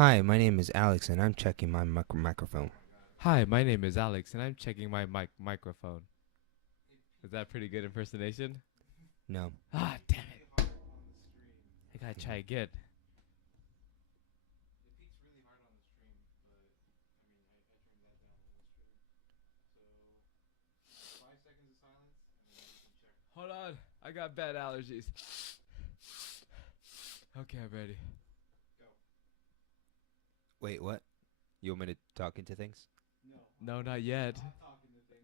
Hi, my name is Alex, and I'm checking my microphone. Hi, my name is Alex, and I'm checking my microphone. Is that pretty good impersonation? No. Ah, damn it! I gotta try again. Hold on, I got bad allergies. Okay, I'm ready. Wait, what? You want me to talk into things? No, not yet.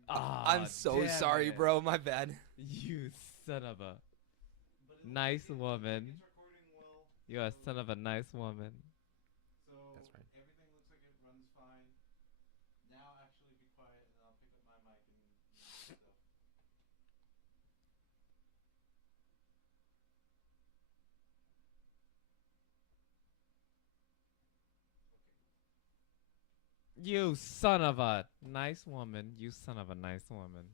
I'm Ah, so damn sorry, it! bro. My bad. You son of a nice woman. You a son of a nice woman. That's right. You son of a nice woman. You son of a nice woman.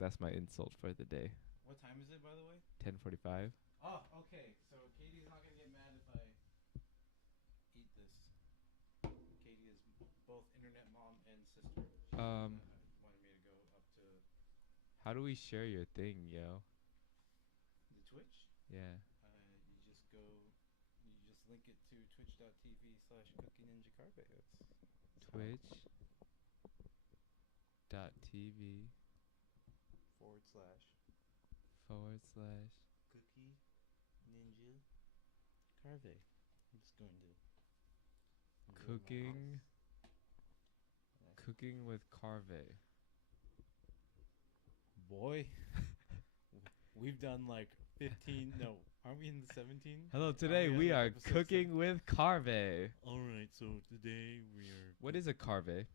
That's my insult for the day. What time is it, by the way? 10:45. Oh, okay. So Katie's not gonna get mad if I eat this. Katie is both internet mom and sister. She Um, wanted me to go up to How do we share your thing, yo? the Twitch. Yeah. You just go, you just link it to twitch.tv/Cookie Ninja Carve. Twitch.tv // forward slash Cookie Ninja Carve. I'm just going to cooking cooking with Carve. Boy, we've done like 15. No, aren't we in the 17? Hello, today we are cooking with Carve. All right, so today we are. What is a Carve?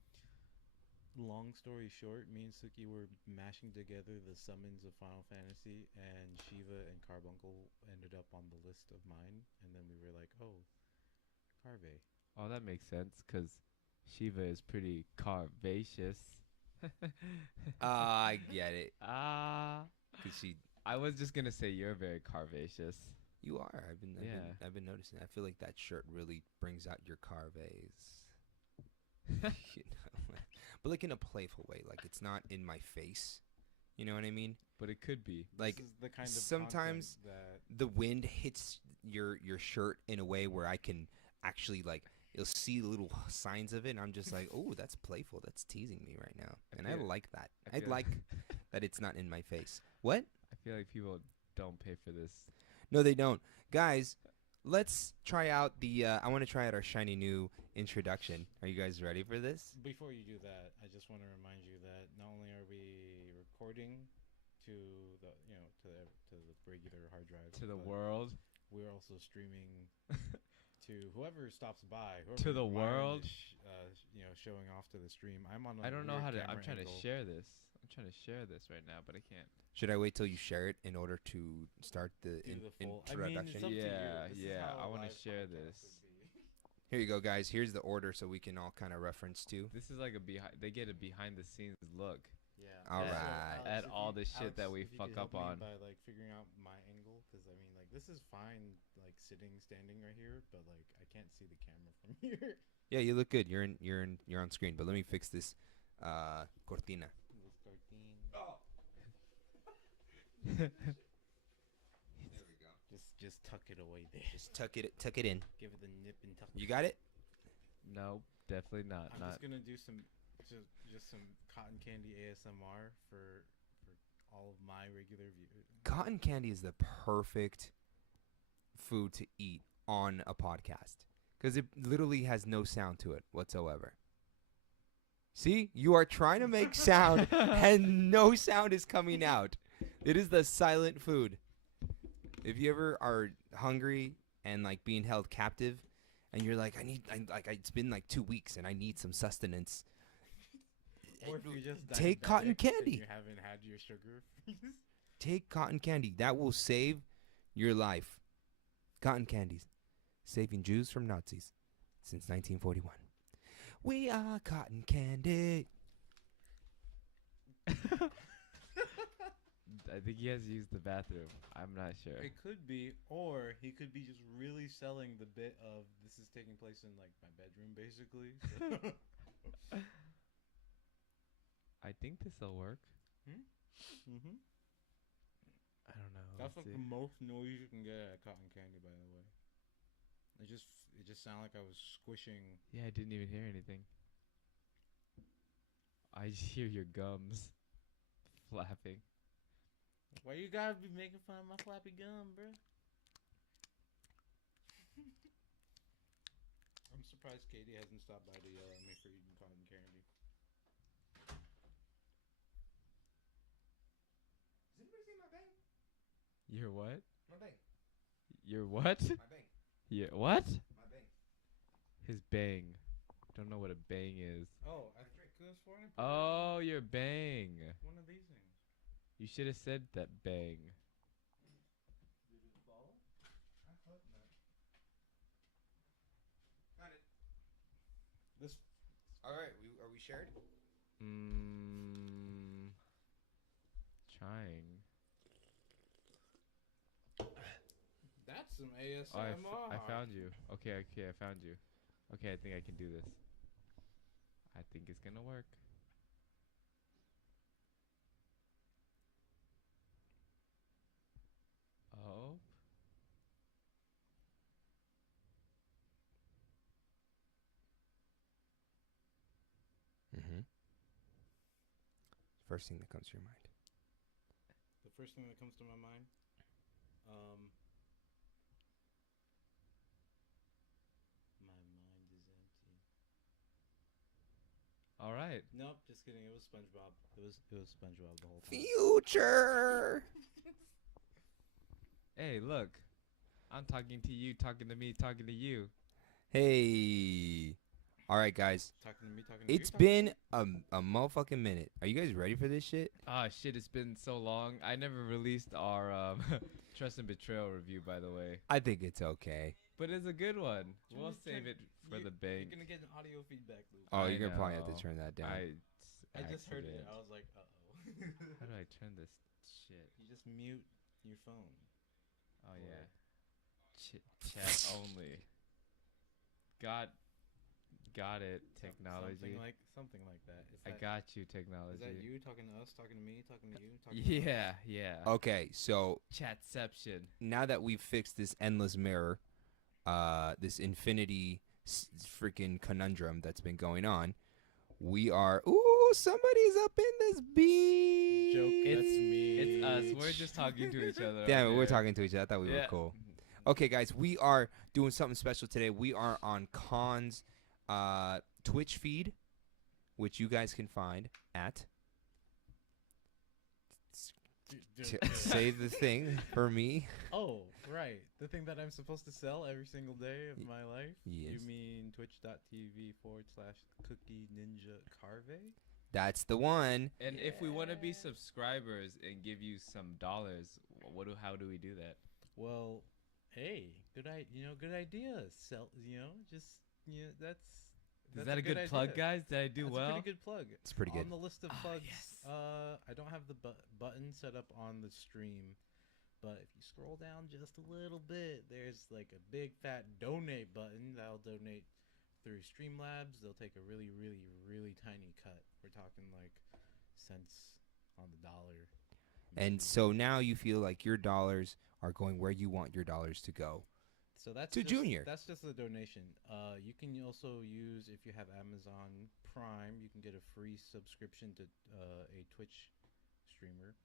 Long story short, me and Suki were mashing together the summons of Final Fantasy, and Shiva and Carbuncle ended up on the list of mine, and then we were like, oh, Carve. Oh, that makes sense, because Shiva is pretty carvaceous. I get it. Ah. 'Cause I was just gonna say you're very carvaceous. you are. Yeah. I've been noticing. I feel like that shirt really brings out your carves. you know, but like in a playful way. Like it's not in my face. You know what I mean? But it could be. Like This is the kind of sometimes that the wind hits your shirt in a way where I can actually like you'll see little signs of it, and I'm just like, oh, that's playful. That's teasing me right now, and I feel- like that. I I feel- like that it's not in my face. What? I feel like people don't pay for this. No, they don't, guys. Let's try out the. I want to try out our shiny new introduction. Are you guys ready for this? before you do that, I just want to remind you that not only are we recording to the to the regular hard drive To the but world. we're also streaming to whoever stops by. To the Myron world? is showing off to the stream. I'm on. I don't know weird how to. I'm camera trying angle. to share this. I'm trying to share this right now, but I can't. Should I wait till you share it in order to start the, Do the full. I mean, introduction? it's up to you. Yeah, This is yeah, how I a wanna live share podcast this. would be. Here you go, guys. Here's the order so we can all kind of reference to. This is like a behind. They get a behind the scenes look. Yeah. All At- right. at all the shit that we if you fuck could up help me on. by like figuring out my angle, because I mean, like this is fine, like standing right here, but like I can't see the camera from here. Yeah, you look good. You're on screen. But let me fix this cortina. This cartoon. There we go. Just tuck it away there. Just tuck it in. Give it the nip and tuck. You got it? No, definitely not. I'm Not. just gonna do some just some cotton candy ASMR for all of my regular viewers. Cotton candy is the perfect food to eat on a podcast because it literally has no sound to it whatsoever. See, you are trying to make sound and no sound is coming out. It is the silent food. If you ever are hungry and like being held captive, and you're like, it's been like 2 weeks and I need some sustenance. Or if you're just Take cotton diabetic and candy. you haven't had your sugar. Take cotton candy. That will save your life. Cotton candies, saving Jews from Nazis since 1941. We are cotton candy. I think he has used the bathroom. I'm not sure. It could be, or he could be just really selling the bit of this is taking place in like my bedroom, basically. So. I think this'll work. Mm-hmm. I don't know. That's Let's like see. the most noise you can get at cotton candy, by the way. It just sounded like I was squishing. Yeah, I didn't even hear anything. I just hear your gums flapping. Why you gotta be making fun of my flappy gum, bro? I'm surprised Katie hasn't stopped by to yell at me for eating cotton candy. Has anybody seen my bang? Your what? My bang. Your what? My bang. Yeah, what? My bang. His bang. Don't know what a bang is. Oh, I could have sworn I put Oh, your bang. one of these things. You should have said that bang. Did it fall? I hope not. Found it. This. All right. Are we shared? Trying. That's some Oh, ASMR. I found you. Okay, I found you. Okay, I think I can do this. I think it's gonna work. Oh. Mm-hmm. First thing that comes to your mind. The first thing that comes to my mind. My mind is empty. All right. Nope, just kidding. It was SpongeBob. It was SpongeBob the whole time. Future. Hey, look. I'm talking to you, talking to me, talking to you. Hey. All right, guys. Talking to me, talking to It's you. been a motherfucking minute. Are you guys ready for this shit? Ah, shit, it's been so long. I never released our Trust and Betrayal review, by the way. I think it's okay. But it's a good one. Turn We'll it- save turn- it for the bank. You're gonna get an audio feedback loop. Oh, I you're gonna probably have know. to turn that down. I just heard it. accident. I was like, uh-oh. How do I turn this shit? You just mute your phone. Oh, Or- yeah. Chat only. Got it, technology. Something like that. I got you, technology. Is that you talking to us, talking to me, talking to you? Talking to us? Yeah. Okay, so Chatception. now that we've fixed this endless mirror, this infinity freaking conundrum that's been going on, we are. Ooh, somebody's up in this beach. That's me. It's us. We're just talking to each other. Damn up it, we're there. talking to each other. I thought we were Yeah. cool. Okay, guys, we are doing something special today. We are on Khan's Twitch feed, which you guys can find at. Say the thing for me. Oh, right. The thing that I'm supposed to sell every single day of my life? Yes. You mean twitch.tv/Cookie Ninja Carve? That's the one. And if we want to be subscribers and give you some dollars, how do we do that? Well, hey, good idea. That's Is that a good plug, idea. guys? Did I do That's well? a pretty good plug. It's pretty good. On the list of Ah, plugs, yes. I don't have the button set up on the stream, but if you scroll down just a little bit, there's like a big fat donate button that'll donate through Streamlabs. They'll take a really, really, really tiny cut. We're talking like cents on the dollar. And maybe. so now you feel like your dollars are going where you want your dollars to go. So that's to just, Junior. That's just a donation. You can also use, if you have Amazon Prime, you can get a free subscription to a Twitch streamer,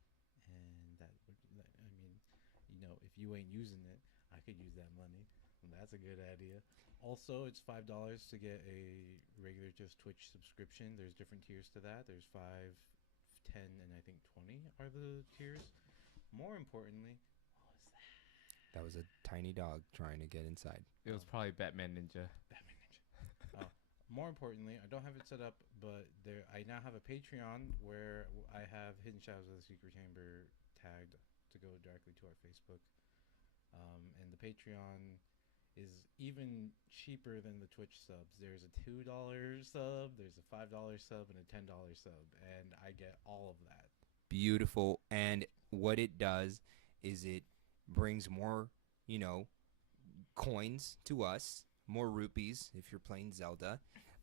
and if you ain't using it, I could use that money. And that's a good idea. Also, it's $5 to get a regular just Twitch subscription. There's different tiers to that. There's 5, 10, and I think 20 are the tiers. More importantly, what was that? That was a tiny dog trying to get inside. It was probably Batman Ninja. Batman Ninja. More importantly, I don't have it set up, but I now have a Patreon where I have Hidden Shadows of the Secret Chamber tagged to go directly to our Facebook. And the Patreon is even cheaper than the Twitch subs. There's a $2 sub, there's a $5 sub, and a $10 sub, and I get all of that. beautiful. And what it does is it brings more, you know, coins to us, more rupees if you're playing Zelda.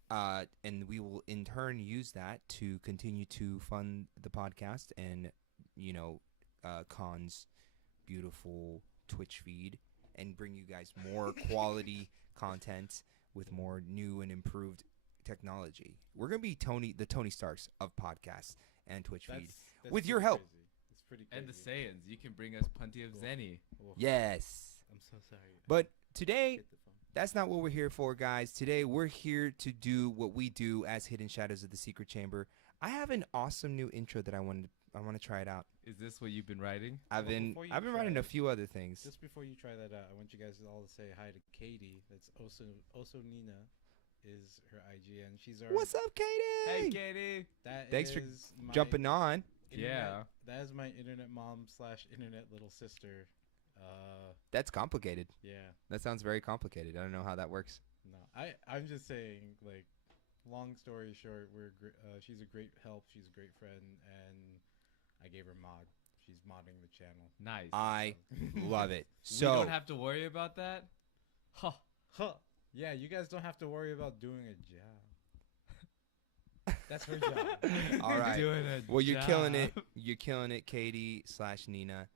And we will in turn use that to continue to fund the podcast and, you know, Khan's beautiful Twitch feed and bring you guys more quality content with more new and improved technology. We're gonna be the Tony Starks of podcasts and Twitch feed. That's With your pretty help. crazy. It's pretty crazy. And the Saiyans. You can bring us plenty of Cool. Zenny. Oh, Yes. I'm so sorry. But today, Hit the phone. that's not what we're here for, guys. Today, we're here to do what we do as Hidden Shadows of the Secret Chamber. I have an awesome new intro that I want to try it out. Is this what you've been writing? I've Well, been before you writing try a it, few other things. Just before you try that out, I want you guys all to say hi to Katie. That's also Nina is her IG, and she's our. What's up, Katie? Hey, Katie. That Thanks for is my Jumping on. internet- Yeah. That is my internet mom / internet little sister. That's complicated. Yeah. That sounds very complicated. I don't know how that works. No, I'm just saying, like, long story short, she's a great help. She's a great friend, and I gave her mod. She's modding the channel. Nice. I So- love it. We So don't have to worry about that? Huh. Huh. Yeah, you guys don't have to worry about doing a job. That's her job. All right. Doing a well, you're killing it. job. You're killing it, Katie / Nina.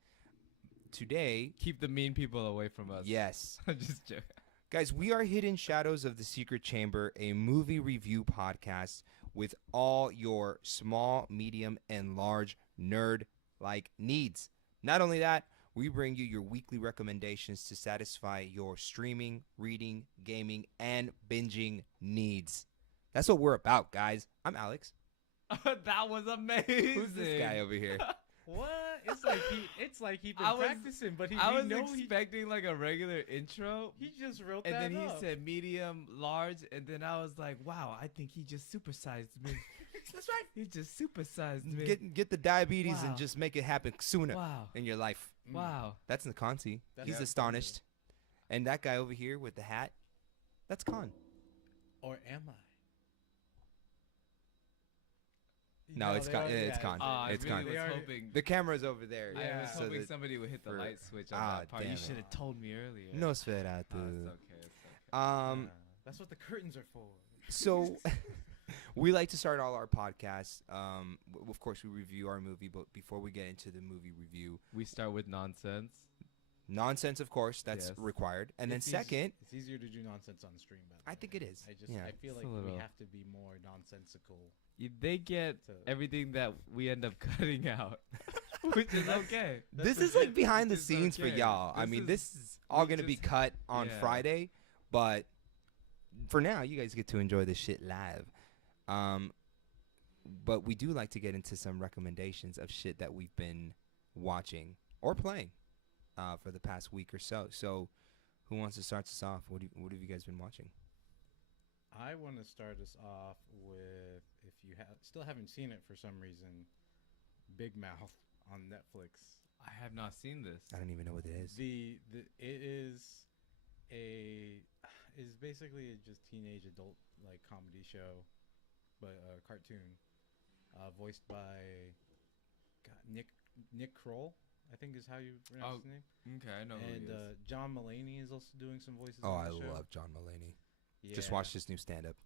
Today, Keep the mean people away from us. yes. I'm just joking. Guys, we are Hidden Shadows of the Secret Chamber, a movie review podcast with all your small, medium, and large nerd-like needs. Not only that, we bring you your weekly recommendations to satisfy your streaming, reading, gaming, and binging needs. That's what we're about, guys. I'm Alex. That was amazing. Who's this guy over here? What? It's like he been I was- practicing, but I was he expecting like a regular intro. he just wrote And that then he up. said medium, large, and then I was like, wow, I think he just supersized me. That's right. He just supersized me. Get the diabetes and Wow. just make it happen sooner Wow. in your life. Mm. Wow. That's Nakansi. That's He's absolutely. astonished. And that guy over here with the hat, that's Khan. Or am I? No, it's they Khan. are- Yeah, it's yeah, Khan. Oh, I It's really Khan. was They are- hoping. The camera's over there. I Yeah. was so hoping that- somebody would hit the for- light switch on Ah, that part. You damn it. should have told me earlier. No No, Sferatu. it's okay. It's okay. That's what the curtains are for. So we like to start all our podcasts. Of course, we review our movie, but before we get into the movie review, We start with nonsense. nonsense, of course, that's Yes. required. And then It's second, it's easier to do nonsense on stream. By the I way. think it is. I Yeah. feel It's like a we little- have to be more nonsensical. They get to- everything that we end up cutting out, which is okay. this That's is like legit. behind the This is scenes for okay. y'all. I This mean, is- this is all we going to be just- cut on yeah. Friday, but for now, you guys get to enjoy this shit live. But we do like to get into some recommendations of shit that we've been watching or playing for the past week or so. So, who wants to start us off? What have you guys been watching? I want to start us off with, if you still haven't seen it for some reason, Big Mouth on Netflix. I have not seen this. I don't even know what it is. It is basically a just teenage adult like comedy show, but a cartoon, voiced by Nick Kroll, I think is how you pronounce his name. Okay, I know who And he is. John Mulaney is also doing some voices. Oh, on I the show. love John Mulaney. Yeah. Just watched his new stand-up.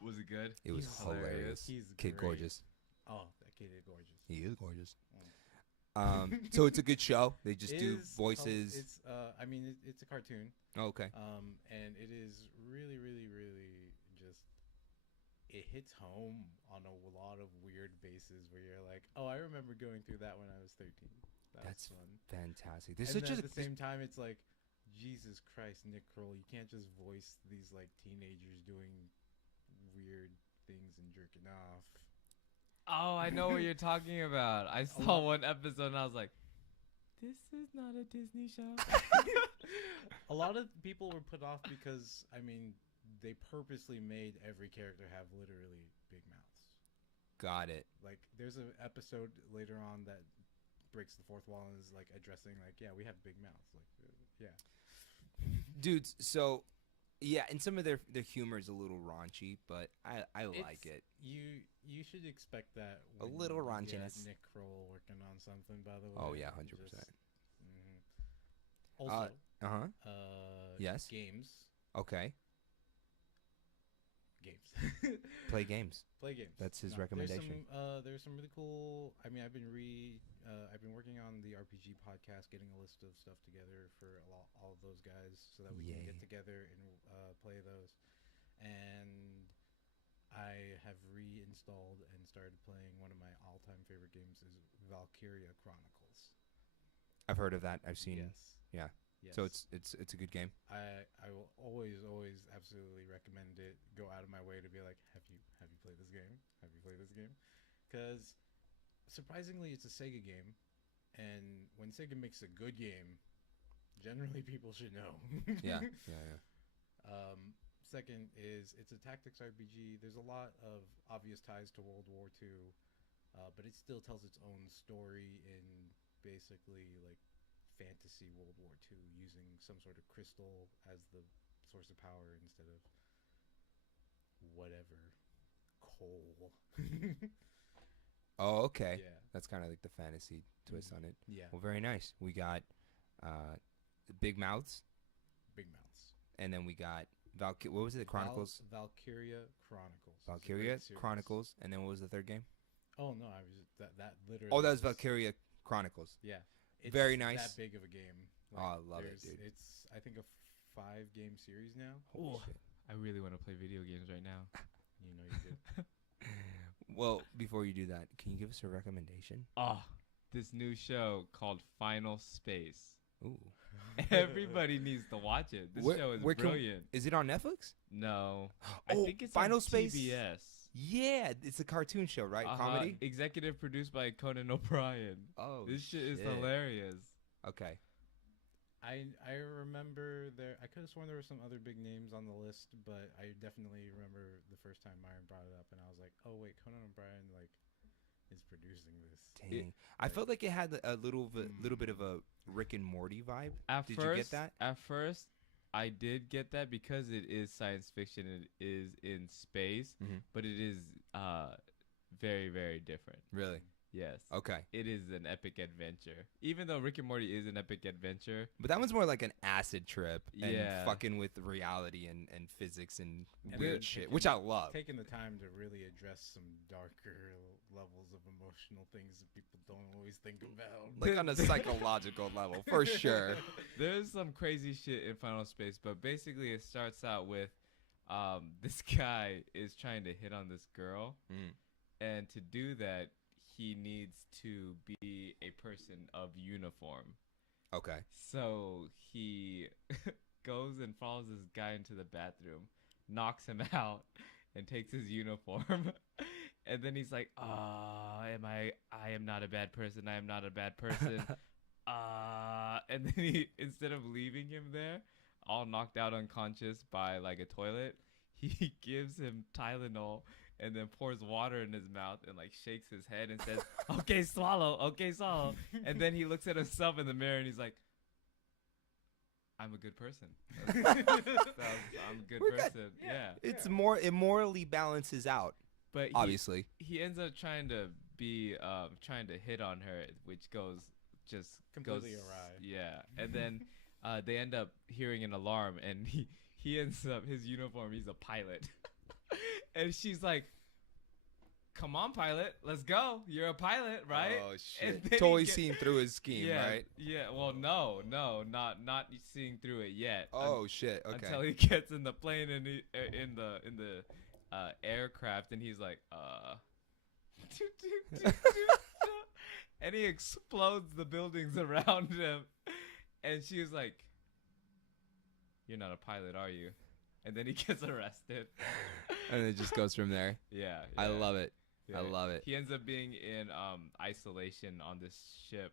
Was it good? It was He's hilarious. He's Kid great. gorgeous. Oh, that kid is gorgeous. He is gorgeous. Mm. So it's a good show. They just do Is voices. It's I mean it's a cartoon. Oh, okay. And it is really, really, really just, it hits home on a lot of weird bases where you're like, oh, I remember going through that when I was 13. That's was fun. Fantastic. There's And such then a at the same time, it's like, Jesus Christ, Nick Kroll, you can't just voice these like teenagers doing weird things and jerking off. Oh, I know what you're talking about. I saw one episode and I was like, this is not a Disney show. A lot of people were put off because, I mean, they purposely made every character have literally big mouths. got it. Like, there's an episode later on that breaks the fourth wall and is like addressing, like, yeah, we have big mouths. Like, yeah. Dudes, so Yeah, and some of their humor is a little raunchy, but I like it. You should expect that. A When little you get raunchiness. Nick Kroll working on something, by the way. Oh yeah, 100%. Also, Uh-huh. uh, Yes. games. Okay. Games. Play games. Play games. That's his No, recommendation. There's some really cool. I mean, I've been working on the RPG podcast, getting a list of stuff together for all of those guys, so that we can Yay. get together and play those. And I have reinstalled and started playing one of my all-time favorite games is Valkyria Chronicles. I've heard of that. I've seen. Yes. yeah. Yes. So it's a good game. I will always absolutely recommend it. Go out of my way to be like, have you played this game? Have you played this game? Because surprisingly, it's a Sega game, and when Sega makes a good game, generally people should know. Yeah. Second is it's a tactics RPG. There's a lot of obvious ties to World War II, but it still tells its own story in basically like fantasy World War II, using some sort of crystal as the source of power instead of whatever coal. Oh, okay. Yeah. That's kind of like the fantasy twist on it. Yeah. Well, very nice. We got the Big Mouths, Big mouths. and then we got what was it? The Chronicles. Valkyria Chronicles. It's a Valkyria great series. Chronicles, and then what was the third game? Oh no, I was just, that literally. Oh, that was just- Valkyria Chronicles. Yeah. It's Very nice. That big of a game. Oh, I love it, there's- dude. It's I think a 5-game series now. Holy Ooh. shit. I really want to play video games right now. You know you did. Well, before you do that, can you give us a recommendation? Oh, this new show called Final Space. Ooh. Everybody needs to watch it. This show is where can- brilliant. Is it on Netflix? No, Oh, I think it's Final on Space? TBS. Yeah, it's a cartoon show, right? Uh-huh. Comedy? Executive produced by Conan O'Brien. Oh, This shit is hilarious. Okay. I remember there. I could have sworn there were some other big names on the list, but I definitely remember the first time Myron brought it up, and I was like, "Oh wait, Conan O'Brien is producing this." Dang. I felt like it had a little bit of a Rick and Morty vibe. At Did first, you get that? At first, I did get that because it is science fiction. It is in space, Mhm. but it is very, very different. Really? Yes. Okay. It is an epic adventure. Even though Rick and Morty is an epic adventure, But that one's more like an acid trip and Yeah. fucking with reality and physics and And weird then shit, taking- which I love. Taking the time to really address some darker levels of emotional things that people don't always think about. Like on a psychological level, for sure. there's some crazy shit in Final Space, but basically it starts out with this guy is trying to hit on this girl, Mm. and to do that, he needs to be a person of uniform. Okay. So he goes and follows this guy into the bathroom, knocks him out, and takes his uniform. And then he's like, I am not a bad person. I am not a bad person. And then he, instead of leaving him there, all knocked out unconscious by like a toilet, he gives him Tylenol and then pours water in his mouth and like shakes his head and says, okay, swallow. And then he looks at himself in the mirror and he's like, I'm a good person. I'm a good We're good. person. Yeah. It's more, it morally balances out, But obviously. he ends up trying to be trying to hit on her, which goes Completely goes awry. Yeah. And then they end up hearing an alarm, and he ends up, his uniform, he's a pilot. And she's like, come on, pilot, let's go. You're a pilot, right? Oh, And shit. then he Totally get- seen through his scheme, yeah, right? Yeah. Well, no, not seeing through it yet. Oh, shit. Okay. Until he gets in the plane and in the aircraft, and he's like, and he explodes the buildings around him, and she's like, "You're not a pilot, are you?" And then he gets arrested. And it just goes from there. Yeah, I yeah, love it. yeah. I love it. He ends up being in isolation on this ship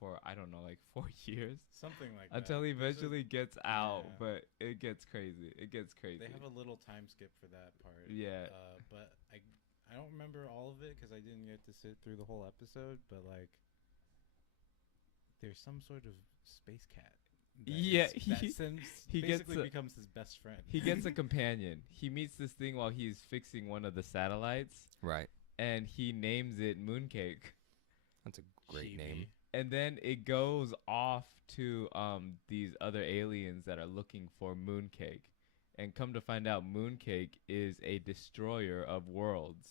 for, I don't know, like 4 years. Something like Until that. he There's a- eventually gets out, yeah. but it gets crazy. It gets crazy. They have a little time skip for that part. Yeah. But I don't remember all of it because I didn't get to sit through the whole episode. But like, there's some sort of space cat. Yeah, he gets basically a- becomes his best friend. he gets a companion. He meets this thing while he's fixing one of the satellites, Right. and he names it Mooncake. That's a great name. And then it goes off to these other aliens that are looking for Mooncake, and come to find out, Mooncake is a destroyer of worlds.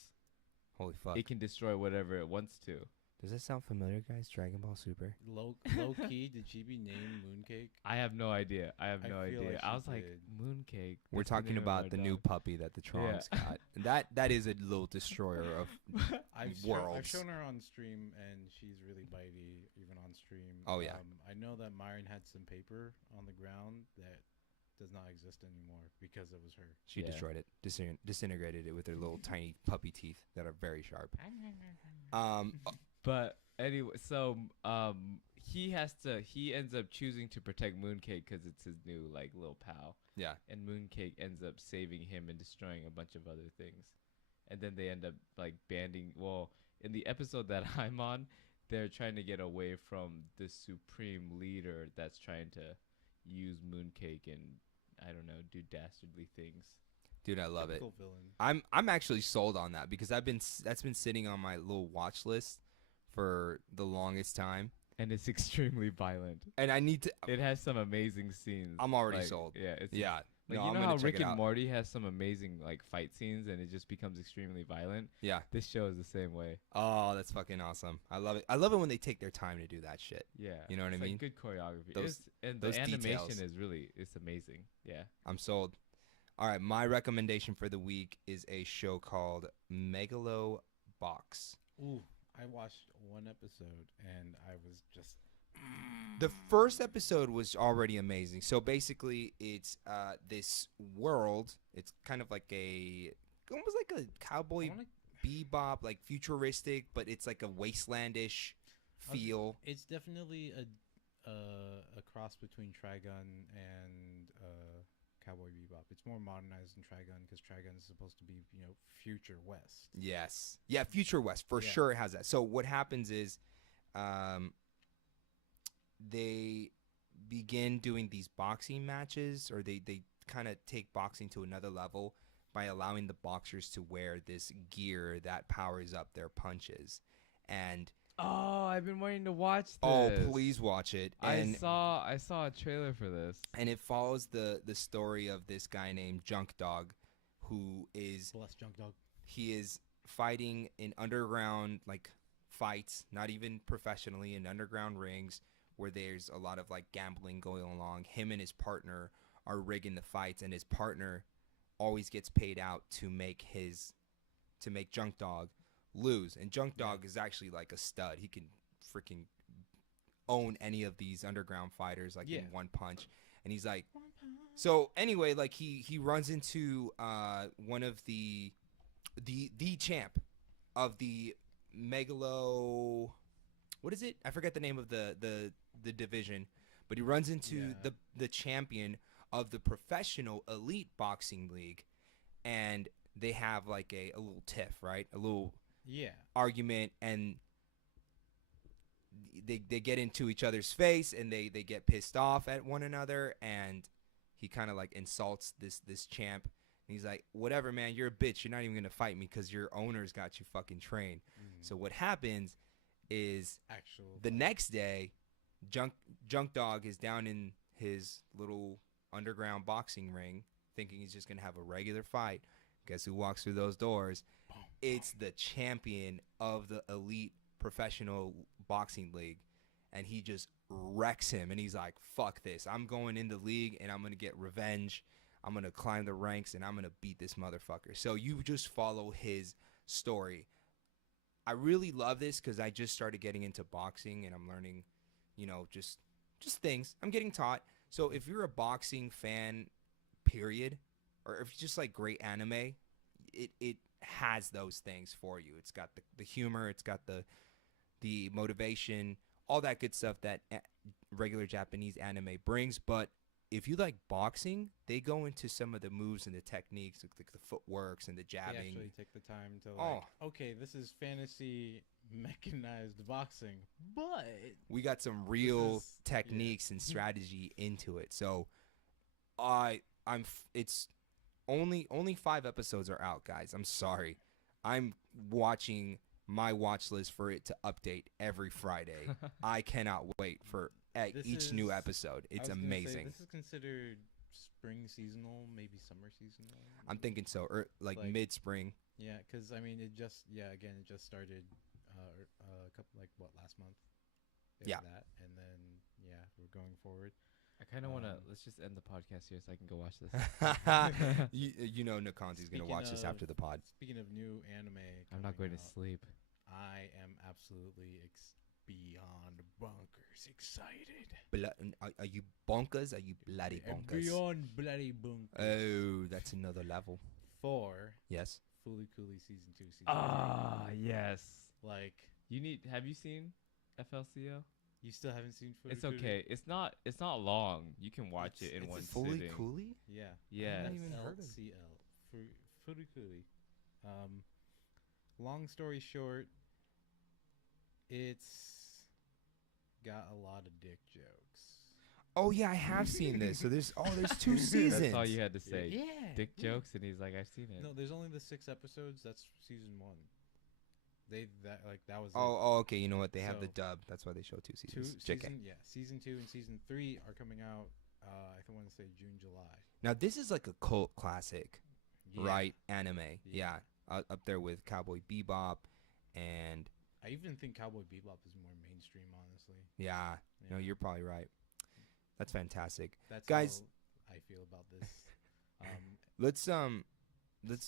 Holy fuck. It can destroy whatever it wants to. Does that sound familiar, guys? Dragon Ball Super. Low key, did she be named Mooncake? I have no idea. I have I no feel idea. like I she was like, did. Mooncake. We're that's the talking name of about our the new dog. puppy that the Trongs got. And that is a little destroyer of I've worlds. shown her on stream, and she's really bitey, even on stream. Oh, yeah. I know that Myron had some paper on the ground that does not exist anymore because it was her. She Yeah. destroyed it, disintegrated it with her little tiny puppy teeth that are very sharp. But anyway, so he ends up choosing to protect Mooncake because it's his new like little pal, Yeah. and Mooncake ends up saving him and destroying a bunch of other things, and then they end up like banding. Well, in the episode that I'm on, they're trying to get away from the supreme leader that's trying to use Mooncake and I don't know, do dastardly things. Dude, I love it. Typical villain. I'm actually sold on that because that's been sitting on my little watch list for the longest time, And it's extremely violent. and I need to. It has some amazing scenes. I'm already like, sold. Yeah, it's Yeah, like no, you I'm know gonna how check Rick it and out. Morty has some amazing like fight scenes, and it just becomes extremely violent. Yeah. This show is the same way. Oh, that's fucking awesome. I love it. I love it when they take their time to do that shit. Yeah, You know what I it's, like, mean? good choreography. Those- And those the animation details. is really it's amazing. Yeah. I'm sold. All right, my recommendation for the week is a show called Megalo Box. Ooh, I watched one episode and I was just. The first episode was already amazing. So basically, it's this world. It's kind of like almost like a I cowboy wanna- bebop, like futuristic, but it's like a wastelandish I was- feel. It's definitely a cross between Trigun and Cowboy Bebop. It's more modernized than Trigun because Trigun is supposed to be, future West. Yes. Yeah, Future West for Yeah. sure it has that. So what happens is they begin doing these boxing matches, or they kind of take boxing to another level by allowing the boxers to wear this gear that powers up their punches. And Oh, I've been wanting to watch this. oh, please watch it. And I saw a trailer for this. and it follows the story of this guy named Junk Dog, who is Bless Junk Dog. he is fighting in underground like fights, not even professionally, in underground rings where there's a lot of like gambling going along. Him and his partner are rigging the fights, and his partner always gets paid out to make Junk Dog lose. And Junk Yeah. Dog is actually like a stud. He can freaking own any of these underground fighters like Yeah. in one punch. And he's like, so anyway, like he runs into one of the champ of the Megalo. What is it? I forget the name of the division, but he runs into Yeah. the champion of the professional elite boxing league, and they have like a little tiff, right? A little Yeah. argument, and they get into each other's face, and they get pissed off at one another, and he kind of like insults this champ, and he's like, whatever, man, you're a bitch, you're not even gonna fight me because your owner's got you fucking trained. So what happens is Actual. the next day, Junk Dog is down in his little underground boxing ring, thinking he's just gonna have a regular fight. Guess who walks through those doors? It's the champion of the elite professional boxing league, and he just wrecks him. And he's like, "Fuck this! I'm going in the league, and I'm gonna get revenge. I'm gonna climb the ranks, and I'm gonna beat this motherfucker." So you just follow his story. I really love this because I just started getting into boxing, and I'm learning, just things. I'm getting taught. So if you're a boxing fan, period, or if you just like great anime, it has those things for you. It's got the humor, it's got the motivation, all that good stuff that regular Japanese anime brings. But if you like boxing, they go into some of the moves and the techniques, like the footworks and the They jabbing. actually take the time to Oh. okay, this is fantasy mechanized boxing, but We got some real is- yeah. techniques and strategy into it. So it's only 5 episodes are out, guys. I'm sorry. I'm watching my watch list for it to update every Friday. I cannot wait for This each new is- episode. I It's was gonna say, amazing. this is considered spring seasonal, maybe summer seasonal. I'm thinking so, or like Like- mid-spring. Yeah, because I mean, it just again, it just started a couple last month. If Yeah. that, and then we're going forward. I kind of want to. Um, Let's just end the podcast here so I can go watch this. you know Nakanzi's going to Speaking watch this of- after the pod. Speaking of new anime, I'm not going coming to out, sleep. I am absolutely beyond bonkers excited. Are you bonkers? Are you bloody bonkers? Beyond bloody bonkers. Oh, that's another level. For Yes. Fooly Cooly season 2, season Ah, yes. 3. Like, Have you seen FLCO? you still haven't seen Fooly It's Cooly? okay. It's not long. You can watch It's- it in it's a one Fully sitting. Cooley? Yeah. Yeah. haven't even heard of it. FLCL. Fooly Cooly. Long story short, it's got a lot of dick jokes. Oh yeah, I have seen this. So there's 2 seasons. That's all you had to say. Yeah. Dick jokes, and he's like, I've seen it. No, there's only the 6 episodes. That's season 1. That was Oh, okay. You know what? They have the So- dub. That's why they show 2 it. seasons. Two JK. season 2 and season 3 are coming out. I want to say June, July. Now this is like a cult classic, Yeah. right? Anime. Yeah. Yeah. Up there with Cowboy Bebop, and I even think Cowboy Bebop is more mainstream, honestly. yeah. No, Yeah. you're probably right. That's fantastic. That's Guys- how I feel about this.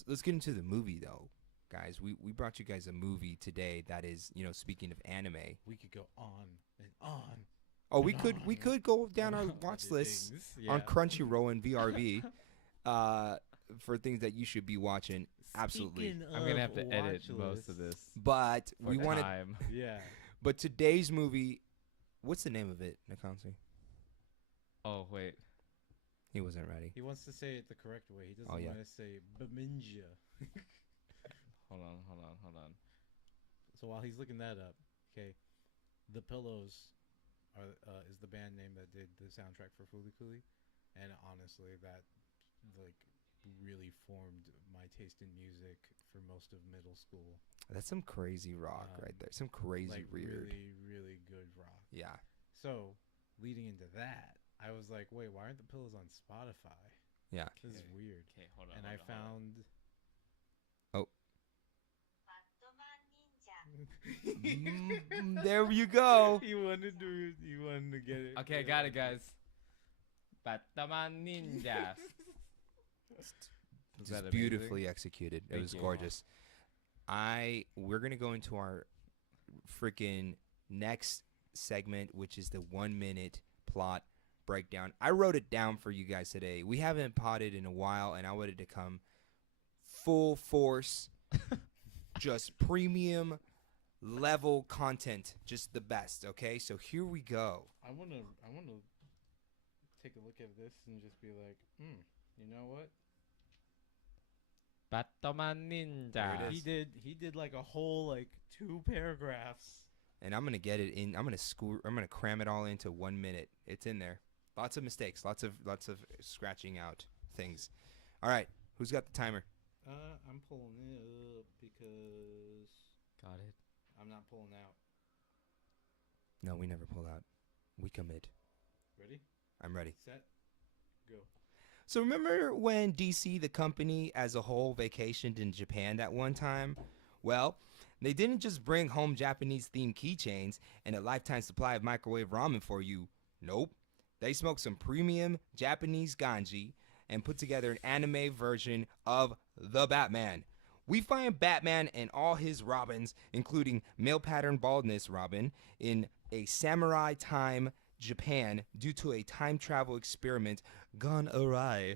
Let's get into the movie though, guys. We brought you guys a movie today that is, speaking of anime. We could go on and on. Oh, we And could go down our about watch other list things. on Yeah. Crunchyroll and VRV for things that you should be watching. Absolutely. Speaking I'm gonna have of to edit watch most of lists- this. But For we wanted time. Yeah. but today's movie, what's the name of it, Nakansi? Oh wait. He wasn't ready. He wants to say it the correct way. He doesn't Oh, yeah. want to say Baminja. Hold on. So while he's looking that up, okay, The Pillows is the band name that did the soundtrack for Fooly Cooly, and honestly, that really formed my taste in music for most of middle school. That's some crazy rock Um, right there. Some crazy weird. really, really good rock. Yeah. So leading into that, I was like, wait, why aren't The Pillows on Spotify? Yeah. This is Okay. weird. Okay, hold on. And hold I on, hold on. found. There you go. He wanted to get it. Okay, I got it, guys. Batman Ninjas. Was that Just amazing? beautifully executed. It Thank was you. gorgeous. We're gonna go into our freaking next segment, which is the 1-minute plot breakdown. I wrote it down for you guys today. We haven't potted in a while, and I wanted to come full force, just premium level content, just the best. Okay, so here we go. I wanna take a look at this and just be like, you know what? Batman There Ninja. it is. He did like a whole 2 paragraphs. And I'm gonna get it in. I'm gonna cram it all into 1 minute. It's in there. Lots of mistakes. Lots of scratching out things. All right, who's got the timer? I'm pulling it up because Got it. I'm not pulling out. No, we never pull out. We commit. Ready? I'm ready. Set? Go. So remember when DC, the company as a whole, vacationed in Japan that one time? Well, they didn't just bring home Japanese-themed keychains and a lifetime supply of microwave ramen for you. Nope. They smoked some premium Japanese ganji and put together an anime version of The Batman. We find Batman and all his Robins, including male pattern baldness Robin, in a samurai time Japan due to a time travel experiment gone awry.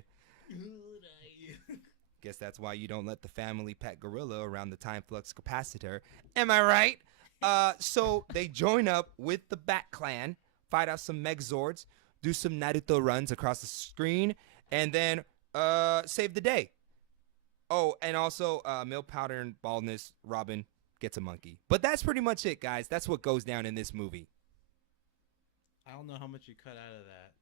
Guess that's why you don't let the family pet gorilla around the time flux capacitor. Am I right? So they join up with the Bat Clan, fight out some Megazords, do some Naruto runs across the screen, and then save the day. Oh, and also male pattern baldness Robin gets a monkey. But that's pretty much it, guys. That's what goes down in this movie. I don't know how much you cut out of that.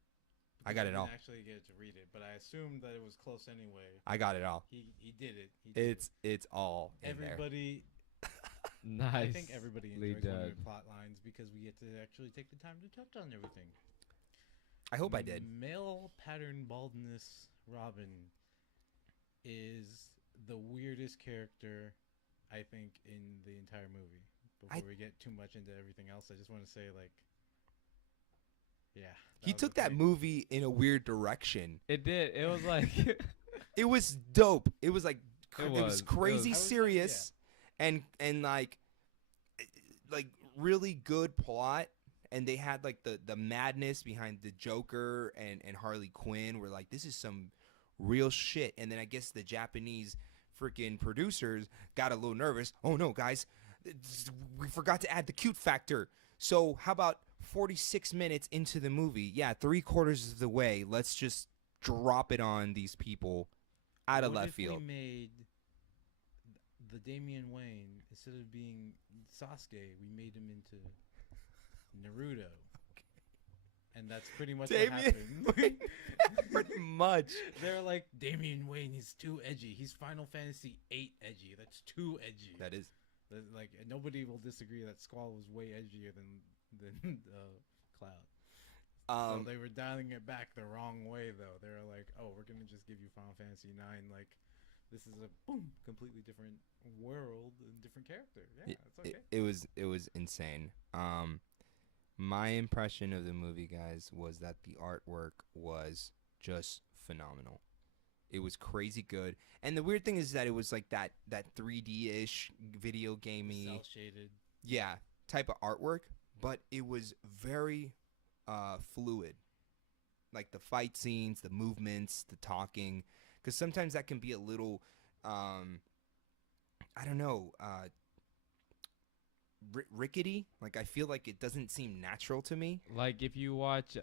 I got because it all. didn't actually get to read it, but I assumed that it was close anyway. I got it all. He did it. He did It's all it. in there. Everybody. Nice. I think everybody enjoys one of done. your plot lines because we get to actually take the time to touch on everything. I hope I did. Male pattern baldness Robin is the weirdest character, I think, in the entire movie. Before we get too much into everything else, I just want to say, like, yeah. He was took the that thing. movie in a weird direction. It did. It was like It was dope. It was like It it was. was It crazy was- serious and like really good plot, and they had like the madness behind the Joker and Harley Quinn were like, this is some real shit. And then I guess the Japanese freaking producers got a little nervous. Oh no, guys, we forgot to add the cute factor. So how about 46 minutes into the movie? Yeah, 3/4 of the way. Let's just drop it on these people out of What left if field. we made the Damian Wayne, instead of being Sasuke, we made him into Naruto. And that's pretty much what happened. Pretty much. They're like, Damian Wayne, he's too edgy. He's Final Fantasy 8 edgy. That's too edgy. That is. Like, nobody will disagree that Squall was way edgier than Cloud. So they were dialing it back the wrong way, though. They were like, oh, we're going to just give you Final Fantasy 9. Like, this is a completely different world and different character. Yeah, it's okay. It was insane. My impression of the movie, guys, was that the artwork was just phenomenal. It was crazy good. And the weird thing is that it was like that 3D-ish video gamey, Cell shaded. yeah, type of artwork, but it was very fluid. Like the fight scenes, the movements, the talking, because sometimes that can be a little I don't know, rickety. Like I feel like it doesn't seem natural to me. like if you watch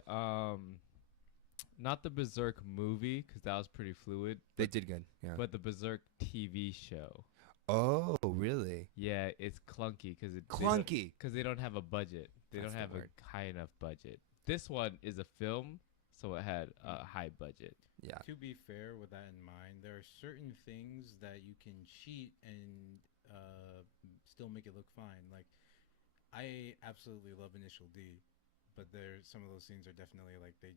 not the Berserk movie because that was pretty fluid, They did good. Yeah. but the Berserk TV show. Oh, really? Yeah, it's clunky because it Clunky. because they don't have a budget. They That's don't the have word. a high enough budget. This one is a film, so it had a high budget. Yeah. To be fair, with that in mind, there are certain things that you can cheat and still make it look fine. Like, I absolutely love Initial D, but there some of those scenes are definitely like they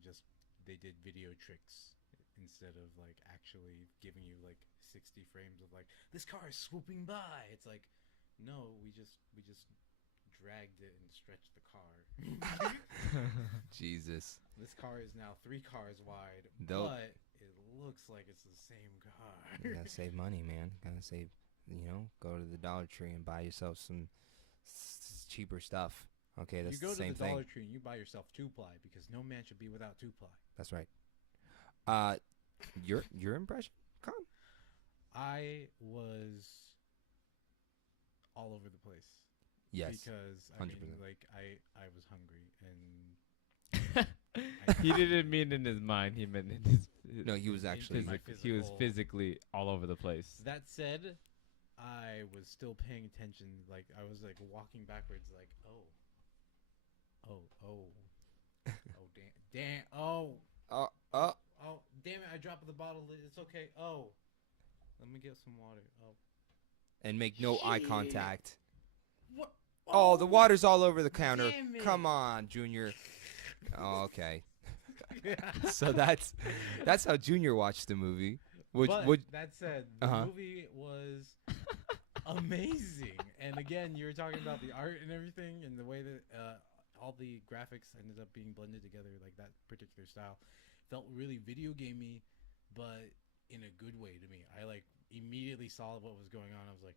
did video tricks instead of like actually giving you like 60 frames of like this car is swooping by. It's like, no, we just dragged it and stretched the car. Jesus. This car is now 3 cars wide, They'll- but it looks like it's the same car. You gotta save money, man. Gotta save. Go to the Dollar Tree and buy yourself some cheaper stuff. Okay, that's you go the to same the thing. Dollar Tree and you buy yourself 2-ply because no man should be without 2-ply. That's right. Your impression, Con? I was all over the place. Yes. Because I 100%. mean, like I was hungry and He didn't mean in his mind. He meant in his. No, he was actually. my He was physical- physically all over the place. that said, I was still paying attention. Like I was like walking backwards, like oh, damn, oh damn it! I dropped the bottle lid. It's okay. Oh, let me get some water. Oh, And make no eye Shit. contact. what? Oh, the water's all over the counter. damn it. Come on, Junior. Oh, okay. So that's how Junior watched the movie. But that said, the Uh-huh. movie was amazing. And again, you were talking about the art and everything, and the way that all the graphics ended up being blended together, like that particular style, felt really video gamey, but in a good way to me. I like immediately saw what was going on. I was like,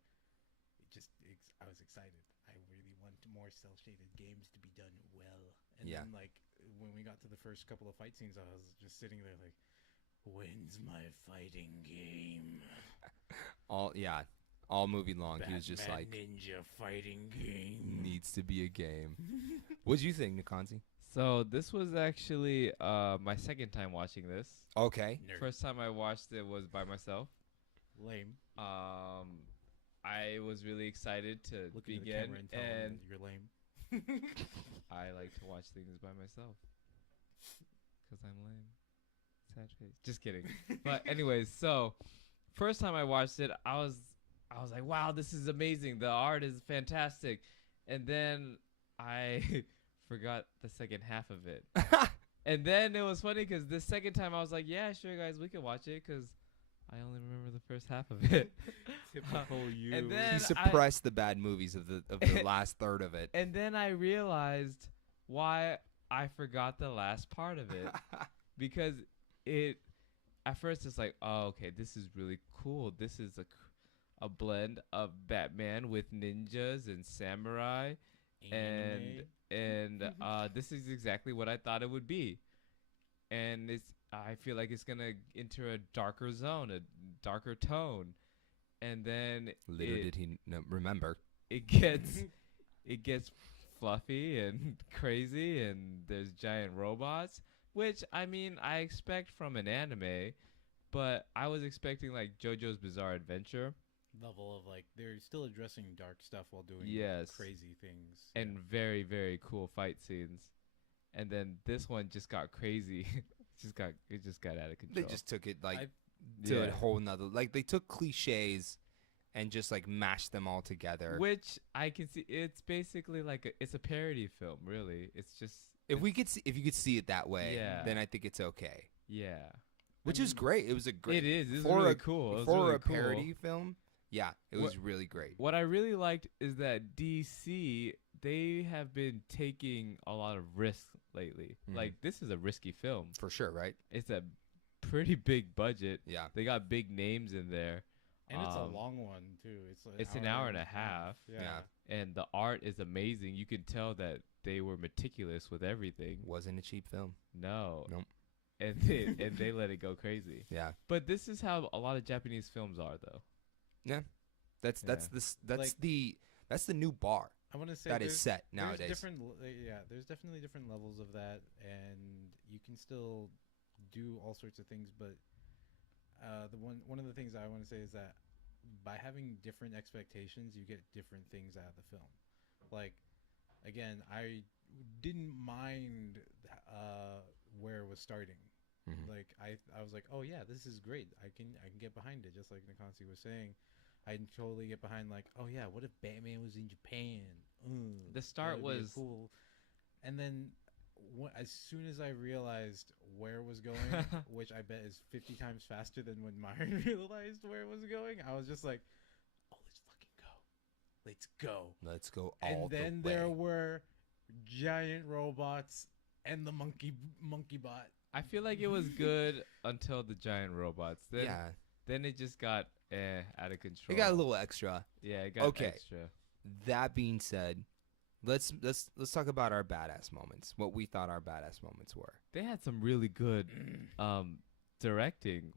I was excited. I really want more cell shaded games to be done well. And Yeah. then like when we got to the first couple of fight scenes, I was just sitting there like, when's my fighting game? All movie long. He was just Batman like, Ninja fighting game. needs to be a game. What'd you think, Nikonzi? So this was actually my second time watching this. Okay. Nerd. First time I watched it was by myself. Lame. I was really excited to Look into the begin, camera and tell 'em and that you're lame. I like to watch things by myself because I'm lame. Sad face. Just kidding. But anyways, so first time I watched it, I was like, wow, this is amazing. The art is fantastic. And then I forgot the second half of it. And then it was funny because the second time I was like, yeah, sure, guys, we can watch it because I only remember the first half of it. Typical you. And then He suppressed the bad movies of the last third of it. And then I realized why I forgot the last part of it. Because it, at first it's like, oh, okay, this is really cool. This is a blend of Batman with ninjas and samurai. Anime. And this is exactly what I thought it would be. And I feel like it's gonna enter a darker zone, a darker tone, and then Little did he remember. it gets fluffy and crazy, and there's giant robots, which I mean I expect from an anime, but I was expecting like JoJo's Bizarre Adventure. Level of like they're still addressing dark stuff while doing Yes. crazy things. And very, very cool fight scenes. And then this one just got crazy. it just got out of control. They just took it like I- to Yeah. a whole nother. Like they took cliches and just like mashed them all together. Which I can see. It's basically like it's a parody film, really. It's just if you could see it that way, Yeah. then I think it's okay. yeah. Which I is mean, great. It was a great. It is. It's for really a- cool. It was for really a cool. parody film. Yeah, it was really great. What I really liked is that DC, they have been taking a lot of risks lately. Mhm. Like this is a risky film. For sure, right? It's a pretty big budget. Yeah. They got big names in there. And it's a Um, long one too. it's an hour and a half. Yeah. And the art is amazing. You can tell that they were meticulous with everything. Wasn't a cheap film. No. Nope. And they let it go crazy. Yeah. But this is how a lot of Japanese films are, though. That's Yeah. that's the new bar I want to say that is there's- set there's nowadays. there's definitely different levels of that, and you can still do all sorts of things. But one of the things I want to say is that by having different expectations, you get different things out of the film. Like, again, I didn't mind where it was starting. Mhm. Like I was like, oh yeah, this is great. I can get behind it. Just like Nakansi was saying, I can totally get behind like, oh yeah, what if Batman was in Japan? The start that'd be was- cool. And then as soon as I realized where it was going, which I bet is 50 times faster than when Myron realized where it was going, I was just like, oh, let's go. Let's go all And then the way. there were giant robots and the monkey bot. I feel like it was good until the giant robots. Then, yeah, then it just got out of control. it got a little extra. Yeah, it got Okay. extra. That being said, let's talk about our badass moments. What we thought our badass moments were. They had some really good directing,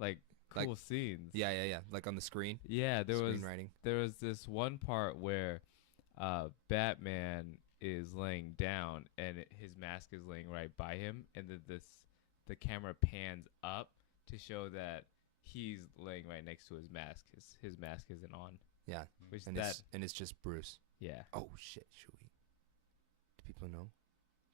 like cool Like- scenes. Yeah. Like on the screen. Yeah, there was Screenwriting. this one part where Batman is laying down and his mask is laying right by him, and the camera pans up to show that he's laying right next to his mask. His mask isn't on. Yeah, Which and it's just Bruce. yeah. Oh shit! Should we? Do people know?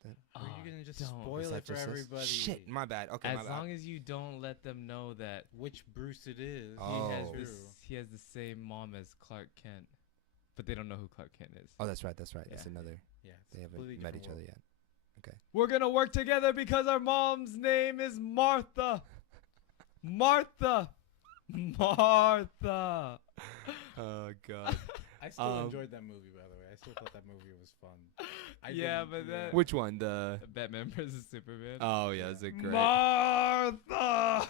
Or are you gonna just don't. spoil Is it that for just us? everybody? Shit, my bad. Okay, As my bad. long as you don't let them know that Which Bruce it is? Oh. True. he has the same mom as Clark Kent, but they don't know who Clark Kent is. Oh, that's right. That's Yeah. another. Yeah, it's They haven't completely met different each other world. yet. We're gonna work together because our mom's name is Martha. Martha. Martha. Oh god. I still Um, enjoyed that movie, by the way. I still thought that movie was fun. Yeah, didn't- but that- Which one? The. Batman vs Superman. Oh yeah, that's a great. Martha.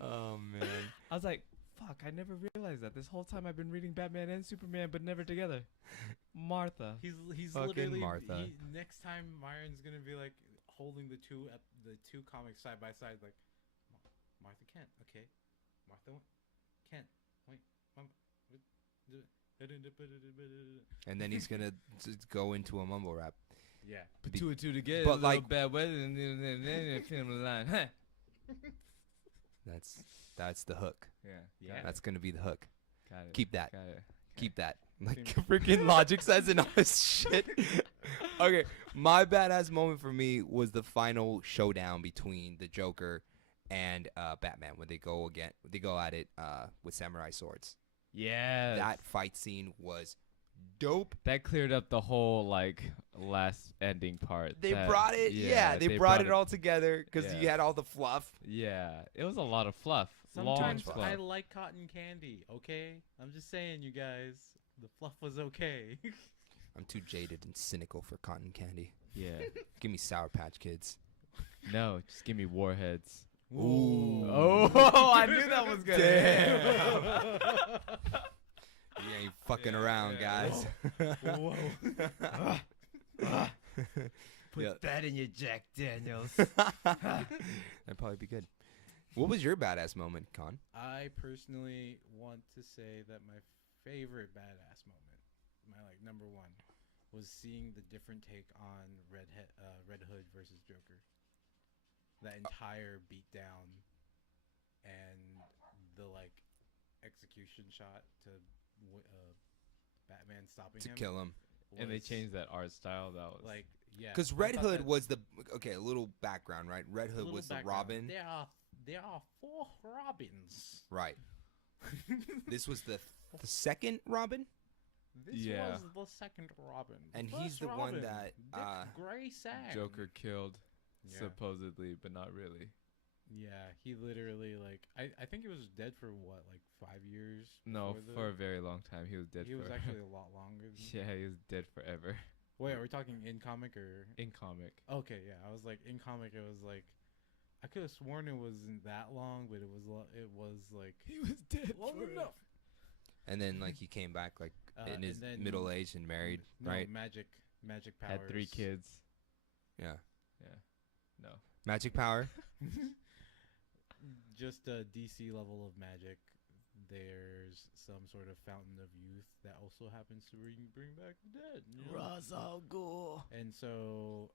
Oh man. I was like, fuck, I never realized that. This whole time I've been reading Batman and Superman, but never together. Martha. He's Fucking literally Martha. next time Myron's gonna be like holding the two comics side by side, like Martha Kent, okay, Martha Kent, wait, And then he's gonna go into a mumble rap. yeah. Put Be- two and two together, but little like- bad weather, and then film the line. Huh? That's the hook. Yeah. Yeah. Got That's gonna be the hook. it. Got it. Keep that. Got it. Keep that. Like Seems- freaking Logic says and all this shit. Okay, my badass moment for me was the final showdown between the Joker and Batman when they go at it with samurai swords. Yeah. That fight scene was dope. That cleared up the whole like last ending part. They That- brought it, yeah, they brought it all together because Yeah. you had all the fluff. Yeah, it was a lot of fluff. Sometimes long fluff. I like cotton candy. Okay, I'm just saying, you guys. The fluff was okay. I'm too jaded and cynical for cotton candy. Yeah. Give me Sour Patch Kids. No, just give me warheads. Ooh. Oh, I knew that was gonna. Damn. You ain't fucking Yeah, around, yeah. guys. Whoa. Yeah. that in your Jack Daniels. That'd probably be good. What was your badass moment, Con? I personally want to say that my favorite badass moment, my like number one, was seeing the different take on Red Hood versus Joker. That entire beatdown and the like execution shot to Batman stopping To him. kill him. And they was, changed that art style. That was like yeah. Because I Red thought Hood that- was the okay. A little background, right? Red Hood little was the background. Robin, There are 4 Robins. right? This was the second Robin, This Yeah. was the second Robin. and First he's the one Robin, that Dick Grayson. Joker killed Yeah. supposedly, but not really. Yeah, he literally like I think he was dead for what, like 5 years? No, before for a very long time. He was dead. he for was actually a lot longer than yeah, he was dead forever. Wait, are we talking in comic or In comic. Okay, yeah. I was like in comic it was like I could have sworn it wasn't that long, but it was like He was dead long enough. and then like he came back like in his and then- middle age and married, No, right? magic powers. Had 3 kids. Yeah, No. magic power. Just a DC level of magic. There's some sort of fountain of youth that also happens to bring back the dead. you know? Ra's al Ghul. And so,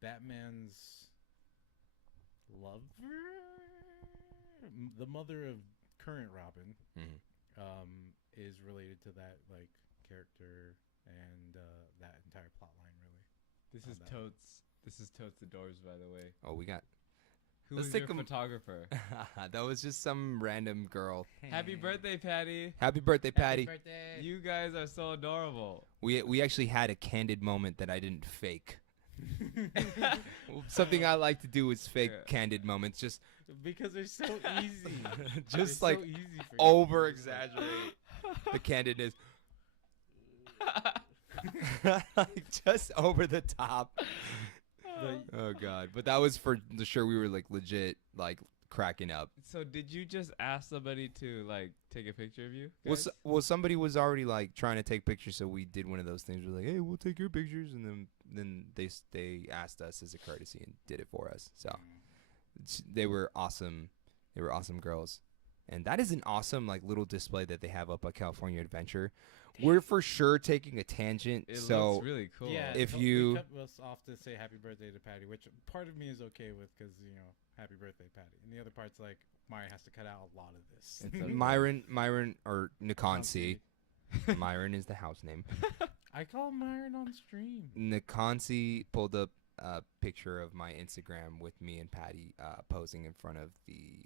Batman's lover, the mother of current Robin, Mhm. is related to that like character and that entire plot line. Really, This on is that. Totes. This is Totes the Doors, by the way. Oh, we got. Who Let's was take your 'em- photographer? That was just some random girl. Happy birthday, Patty. Happy birthday, Patty. Happy birthday. You guys are so adorable. We actually had a candid moment that I didn't fake. Something I like to do is fake Yeah. candid moments, just because they're so easy. just They're like so easy for you. over Just like- exaggerate the candidness. Like, just over the top. But Oh god! But that was for the sure we were like legit like cracking up. So did you just ask somebody to like take a picture of you? Well, guys? well, somebody was already like trying to take pictures, so we did one of those things. We're like, hey, we'll take your pictures, and then they asked us as a courtesy and did it for us. So they were awesome. They were awesome girls, and that is an awesome like little display that they have up at California Adventure. We're for sure taking a tangent, It so looks really cool. yeah, If no, you- we cut us off to say happy birthday to Patty, which part of me is okay with because happy birthday, Patty, and the other part's like Myron has to cut out a lot of this. It's okay. Myron or Nikonsi. Nikonsi. Myron is the house name. I call Myron on stream. Nikonsi pulled up a picture of my Instagram with me and Patty posing in front of the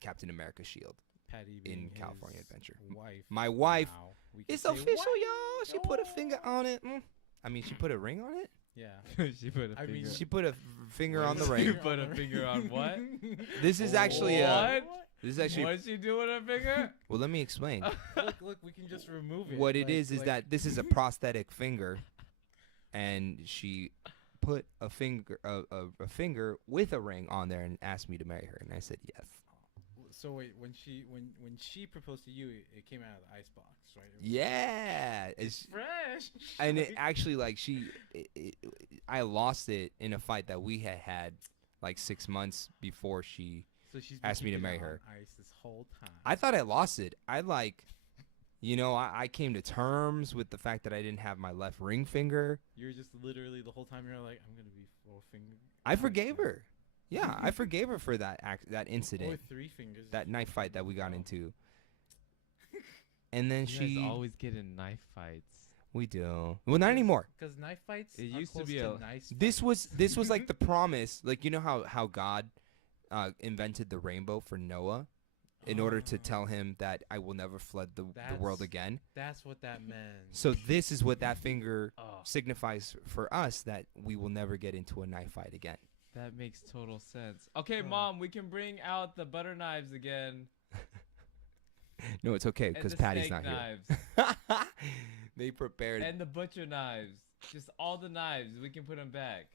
Captain America shield. Patty In being California his Adventure. Wife. My wife. now. We can It's say official, wife. y'all. She put a finger on it. I mean, she put a ring on it. Yeah. she put a I mean, finger. She put a finger on the You ring. put a finger on what? This is actually What? This is actually. What did she do with her finger? Well, let me explain. Look, we can just remove it. What it like- is like- that this is a prosthetic finger, and she put a finger with a ring on there and asked me to marry her, and I said yes. So wait, when she proposed to you, it came out of the icebox, right? It was Yeah, it's, fresh. and it actually like I lost it in a fight that we had like 6 months before she. So she's been asked me to keeping marry it on her. Ice this whole time. I thought I lost it. I came to terms with the fact that I didn't have my left ring finger. You're just literally the whole time you're like, I'm gonna be four finger. I forgave her. Yeah, I forgave her for that that Or incident, 3 fingers. that knife fight that we got Wow. into. And then You guys she, always get in knife fights. we do. Well, not anymore. Because knife fights. It are used to close be a- nice This fights. was like the promise. Like, you know how God invented the rainbow for Noah in order to Oh, tell him that I will never flood the world That's- again. That's what that meant. So this is what that finger Oh, signifies for us, that we will never get into a knife fight again. that makes total sense. Okay, Oh. Mom, we can bring out the butter knives again. No, it's okay And because the Patty's steak not knives. here. They prepared. And the butcher knives. Just all the knives. We can put them back.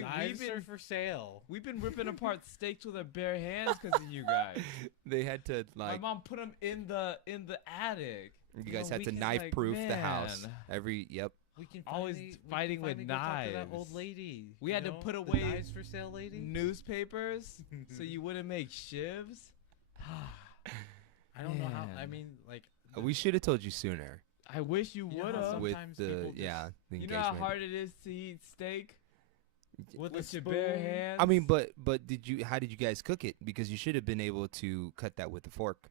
Knives we've are been, for sale. we've been ripping apart steaks with our bare hands because of you guys. They had to My like. mom put them in the attic. You guys know, had we to can, knife like, proof the house. man. Every yep. We can Always finally, we can fighting with finally go talk to that knives. old lady. We you had to know, put the away knives for sale lady. Newspapers so you wouldn't make shivs. I don't know how. I Man. mean, like. We should have told you sooner I wish you You know would how have. some- with Sometimes the people just- the You know how engagement. hard it is to eat steak with with a your bare spoon. hands. I mean, but how did you guys cook it? Because you should have been able to cut that with a fork.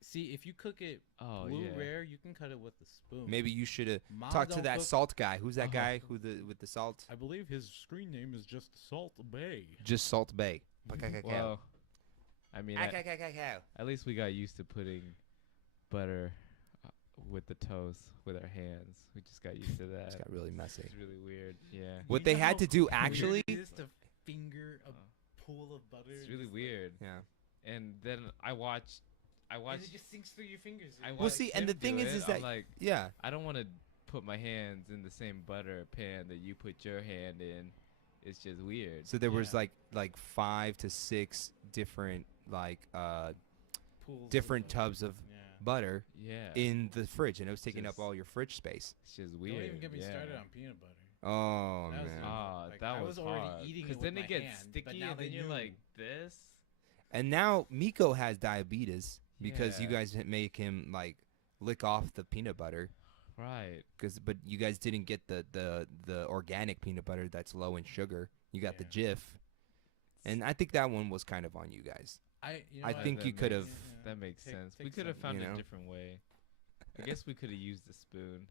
See, if you cook it oh blue yeah. rare, you can cut it with a spoon. Maybe you should have Ma talked to don't that cook- salt guy. Who's that Uh-huh. guy with the salt? I believe his screen name is just Salt Bay. Just Salt Bay. Well, I mean, at least we got used to putting butter with the toast with our hands. We just got used to that. It's got really messy. It's really weird. Yeah. What You they know had how to do weird actually. it is to finger a Oh. pool of butter. It's and really just, like- weird. Yeah. And then I watched. And it just sinks through your fingers. I Well, watched see, and the him thing do is it. that- I'm like, Yeah. I don't want to put my hands in the same butter pan that you put your hand in. It's just weird. So there was Yeah. like 5 to 6 different Pools of different butter. tubs of Yeah. butter Yeah. in the fridge, and it was taking up Just all your fridge space. It's just Don't weird. even get me yeah. started on peanut butter. Oh That was man. even- Ah, Like, that I was was already hard. eating it Because with then my it gets hand, but sticky, now and they then you're knew. like this. And now Miko has diabetes because you Yeah. guys make him like lick off the peanut butter. Right. But you guys didn't get the organic peanut butter that's low in sugar. You got the Yeah. Jif, and I think that one was kind of on you guys. You know I what? think that you could have. makes- That makes Take- sense. take We could have some, found you a know? different way. I guess we could have used a spoon.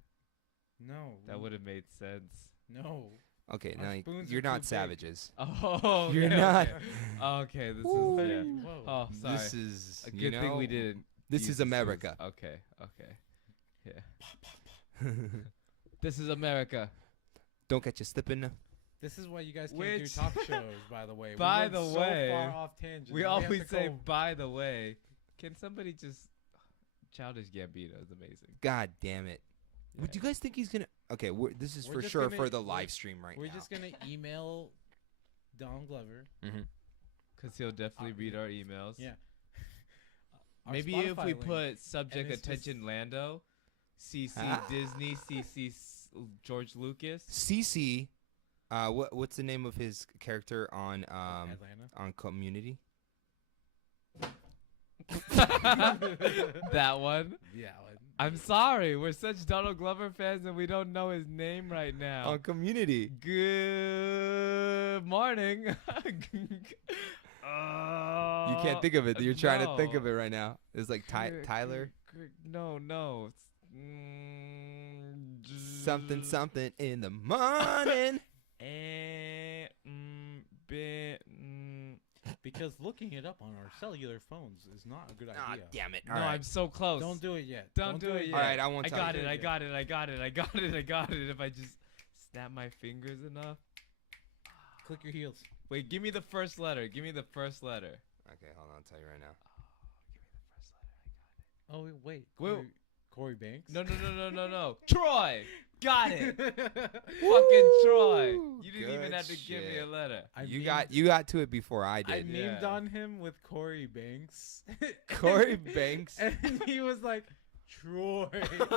No. That would have made sense. No. Okay, Our now spoons you're are not too big. savages. Oh, You're okay, not. Okay, this Ooh. is yeah. Whoa. Oh, sorry. This is a you good thing we know, didn't. This use is the spoons. America. Okay. Okay. Yeah. This is America. Don't catch you slipping. This is why you guys can't Which- do talk shows, by the way. By we went the so way, far off tangent. We Now have always to say, go- by the way, can somebody just. Childish Gambino is amazing. God damn it! Yeah. Do you guys think he's gonna? Okay, this is We're for just sure gonna- for the we're- live stream right We're now. just gonna email Donald Glover. Because he'll definitely read our emails. Yeah. Our Maybe Spotify if we link. put subject and it's just- attention Lando, CC Ah. Disney, CC George Lucas. CC, what's the name of his character on Atlanta. on Community? That one. Yeah. I'm sorry, we're such Donald Glover fans and we don't know his name right now. On Community. Good morning. You can't think of it. You're trying to think of it right now. It's like Tyler No. something something in the morning. Eh, bit, Because looking it up on our cellular phones is not a good Ah, idea. damn it! No, All right. I'm so close. Don't do it yet. Don't do it yet. All right, I won't I tell got you. it. I got it. I got it. I got it. I got it. If I just snap my fingers enough. Click your heels. Wait, give me the first letter. Give me the first letter. Okay, hold on. I'll tell you right now. Oh wait. Wait. Corey Banks. No. Troy. Got it. Woo! Fucking Troy. You didn't even Good have to give me a shit. letter. I You memed- got to it before I I did. memed Yeah. on him with Corey Banks. Corey Banks. And he was like, Troy.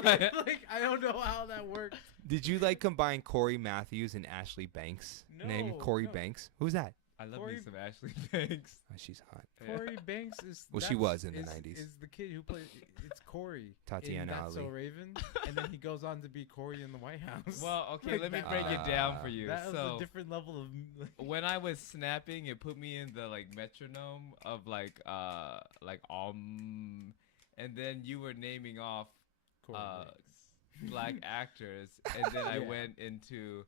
Like, I don't know how that worked. Did you like combine Corey Matthews and Ashley Banks? Named No, Corey no. Banks. Who's that? I love Corey- me some Ashley Banks. Oh, she's hot. Yeah. Corey Banks is. Well, she that's- was in the is- 90s. Is the kid who played? It's Corey. Tatiana in That's So Ali. Raven, and then he goes on to be Corey in the White House. Well, okay, Like let me that- break it down for you. that was So a different level of. when I was snapping, it put me in the like metronome of like and then you were naming off Corey uh, Banks. black actors, and then I Yeah. went into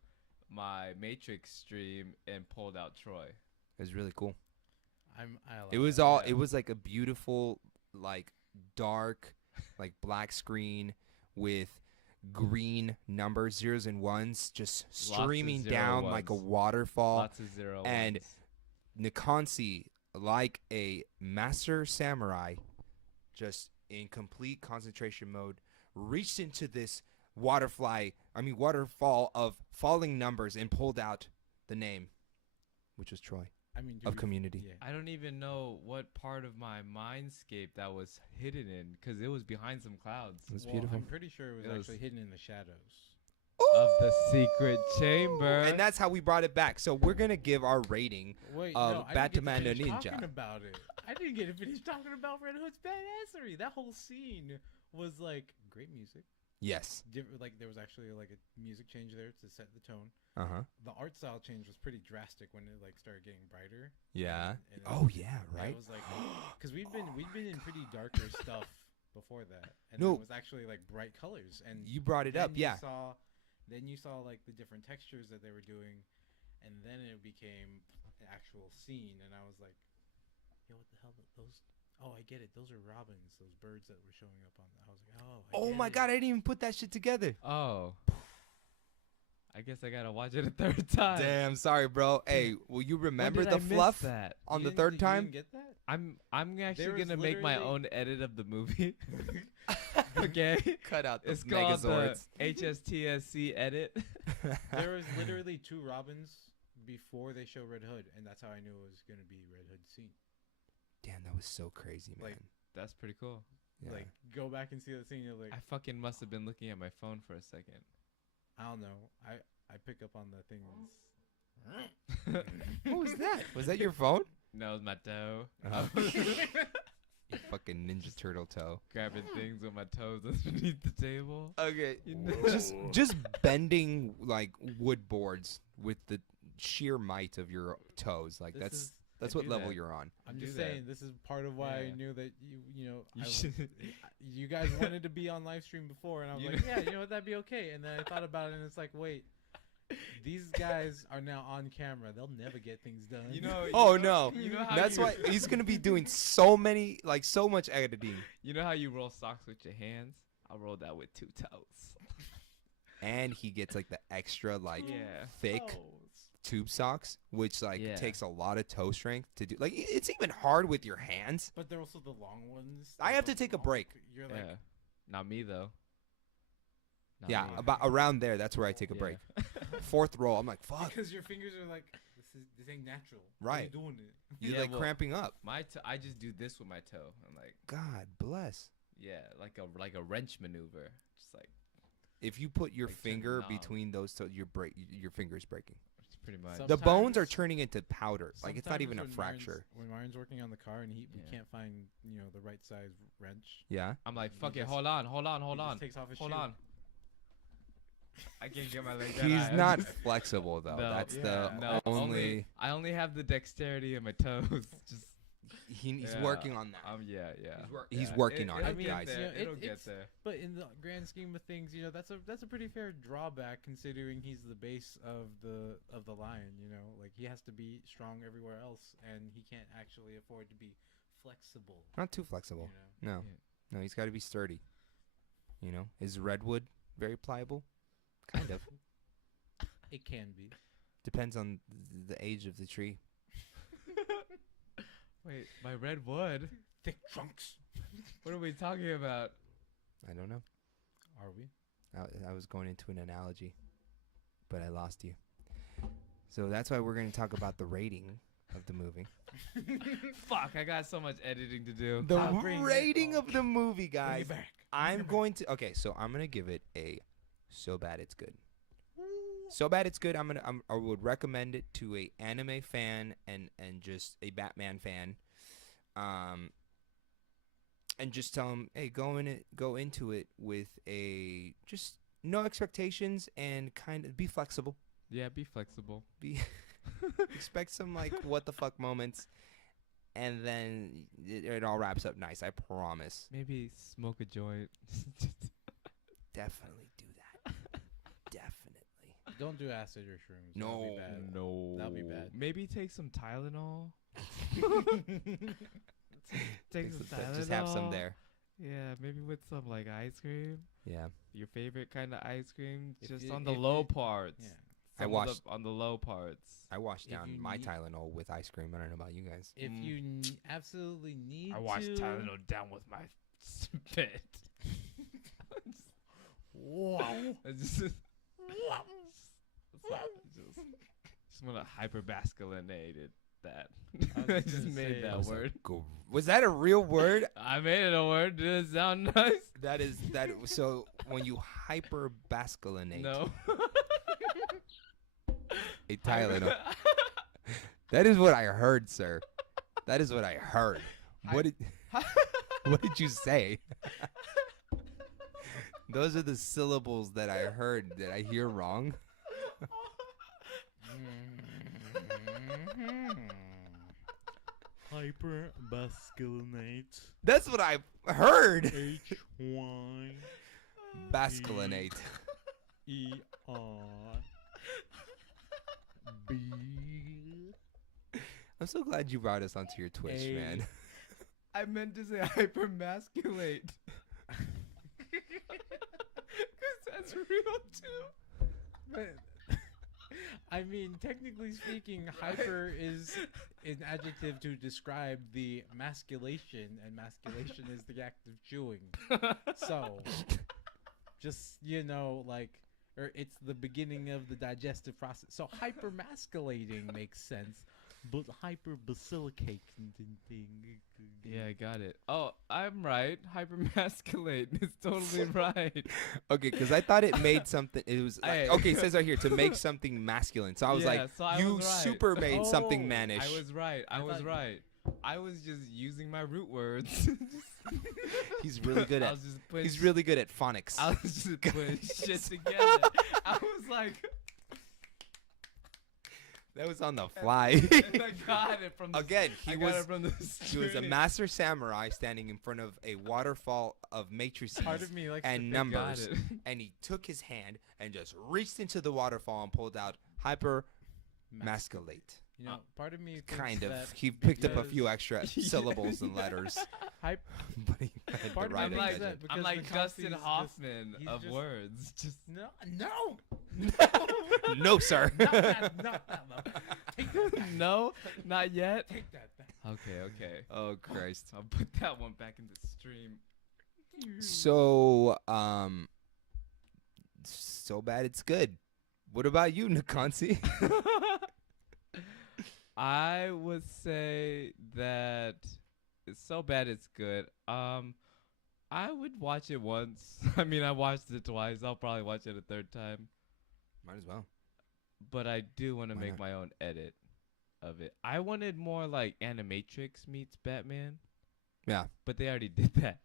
my Matrix stream and pulled out Troy. It was really cool. I like It was that. all. yeah. It was like a beautiful, like dark, like black screen with green numbers, zeros and ones, just of streaming zero down like a ones. waterfall. Lots of zero and- ones. Nikansi, like a master samurai, just in complete concentration mode, reached into this waterfall of falling numbers and pulled out the name, which was Troy I mean, of dude, Community. Yeah. I don't even know what part of my mindscape that was hidden in, because it was behind some clouds. It was Well, beautiful. I'm pretty sure it was It was- actually hidden in the shadows. Of the secret chamber. And that's how we brought it back. So we're gonna give our rating. Wait, Of no, I Batman didn't get to the finish Ninja. talking about it. I didn't get to finish talking about Red Hood's badassery. That whole scene was like great music. Yes. Like there was actually like a music change there to set the tone. Uh huh. The art style change was pretty drastic when it like started getting brighter. Yeah. And Oh yeah. I Right. was like, because we'd been in pretty darker stuff before that, and No. it was actually like bright colors. And You brought it then up. Yeah. Then you saw like the different textures that they were doing, and then it became an actual scene, and I was like, yo, what the hell? Those? Oh, I get it. Those are robins. Those birds that were showing up on. I was like, oh. Oh my God! I didn't even put that shit together. Oh. I guess I gotta watch it a third time. Damn. Sorry, bro. Hey, will you When remember did the I miss fluff that? on the third time? You didn't get that? I'm actually was gonna make my literally- own edit of the movie. Okay. Cut out the It's called the Megazords. HSTSC edit. There was literally two robins before they show Red Hood, and that's how I knew it was gonna be Red Hood scene. Damn, that was so crazy, man. Like, That's pretty cool. Yeah. Like, go back and see that scene. You're like, I fucking must have been looking at my phone for a second. I don't know. I pick up on the things. what was that? Was that your phone? No, it was my toe. Oh. You fucking Ninja Turtle toe. Grabbing things with my toes underneath the table. Okay. You know? Just bending like wood boards with the sheer might of your toes. Like This that's is- that's I what do level that. you're on. I'm do just that. saying, this is part of why Yeah. I knew that you know, You I should- was, you guys wanted to be on live stream before, and I was You like, know- yeah, you know what, that'd be okay. And then I thought about it, and it's like, wait, these guys are now on camera. They'll never get things done. You know. Oh no. You know how That's you, why he's gonna be doing so much editing. You know how you roll socks with your hands? I'll roll that with two toes. And he gets like the extra like Yeah. thick Toes. tube socks, which like Yeah. takes a lot of toe strength to do. Like it's even hard with your hands. But they're also the long ones. I that have go to take a long. break. You're like, Yeah. Not me though. Not Yeah, me. about around there. That's where I take a Yeah. break. Fourth roll, I'm like, fuck. because your fingers are like, this ain't natural. Why Right. are you doing it? You're Yeah, like well- cramping up. I just do this with my toe. I'm like, God bless. yeah, like a wrench maneuver. Just like If you put your Like turning finger knob. between those toes, your finger's breaking. it's pretty much. Some- The bones are Sometimes- turning into powder. Like it's not Sometimes even a when fracture. When Myron's working on the car and we Yeah. can't find the right size wrench. Yeah. I'm like, He fuck it. just- Hold on. Hold he just on. takes off his Hold shoe. on. I can't get my leg that He's high. not flexible though. No. That's Yeah. the No, only. I only have the dexterity in my toes. Just He's Yeah. working on that. yeah. He's Yeah, working on it'll it, get guys. there, You know, it'll get it's- there. But in the grand scheme of things, that's a pretty fair drawback considering he's the base of the lion. Like he has to be strong everywhere else, and he can't actually afford to be flexible. Not too flexible. No. Yeah. No, he's got to be sturdy. Is redwood very pliable? Kind of. It can be. Depends on the age of the tree. Wait, my red wood? Thick trunks. What are we talking about? I don't know. Are we? I was going into an analogy, but I lost you. So that's why we're going to talk about the rating of the movie. Fuck, I got so much editing to do. The I'll bring it rating on. of the movie, Bring guys. it back. I'm Bring it going to. Okay, so I'm going to give it a so bad it's good. So bad it's good. I would recommend it to a anime fan and just a Batman fan. And just tell them, hey, go into it with a just no expectations and kind of be flexible. Yeah, be flexible. Be expect some like what the fuck moments, and then it all wraps up nice. I promise. Maybe smoke a joint. Definitely do that. Definitely. Don't do acid or shrooms. No. That'll be bad. No. That'll be bad. Maybe take some Tylenol. Take some Tylenol. Just have some there. Yeah, maybe with some like ice cream. Yeah. Your favorite kind of ice cream, If just you- on the if low you- parts. Yeah. I Some of washed- on the low parts. I washed If down you my need- Tylenol with ice cream. I don't know about you guys. If Mm. you absolutely need I washed to. Tylenol down with my spit. Wow. I just want to hyperbasculinated that. I was I just just gonna made say- that Was word. Was that a real word? I made it a word. Did it sound nice? That is that. So when you hyperbasculinate No. a Tylenol, that is what I heard, sir. That is what I heard. What did what did you say? Those are the syllables that I heard. Did I hear wrong? Hyperbasculinate. That's what I heard. H-Y. Basculinate. E-R. B. I'm so glad you brought us onto your Twitch, A- man. I meant to say hypermasculate. Because that's real too. But, I mean, technically speaking, hyper is an adjective to describe the masculation, and masculation is the act of chewing. So, just, like, or it's the beginning of the digestive process. So, hypermasculating makes sense, but hyperbasilicating. Yeah, I got it. Oh, I'm right. Hypermasculate is totally right. Okay, because I thought it made something. It was like, Hey. okay. It says right here to make something masculine. So I was Yeah, like, so I you was right. super made something Oh, mannish. I was right. I I was thought you- right. I was just using my root words. He's really good I at. was just putting He's really good at phonics. I was just putting shit together. I was like, That was on the fly. and I got it from the Again, I he got was it from the he was a street. master samurai standing in front of a waterfall of matrices Part of me likes to and think- Got numbers, it. and he took his hand and just reached into the waterfall and pulled out hyper masculate. Part of me thinks Kind of. that He picked up a because few extra Yeah. syllables and letters, hype. but he had Part the of right me I'm like, thinks intention. that I'm because like the Dustin Kelsey's just- Hoffman he's of just- words. Just No, No, sir. not that, not that. No. Take that back. no, not yet. Take that back. Okay. Oh Christ. I'll put that one back in the stream. So, so bad it's good. What about you, Nakansi? I would say that it's so bad it's good. I would watch it once. I mean, I watched it twice. I'll probably watch it a third time. Might as well. But I do want to Why make not? my own edit of it. I wanted more like Animatrix meets Batman, Yeah. but they already did that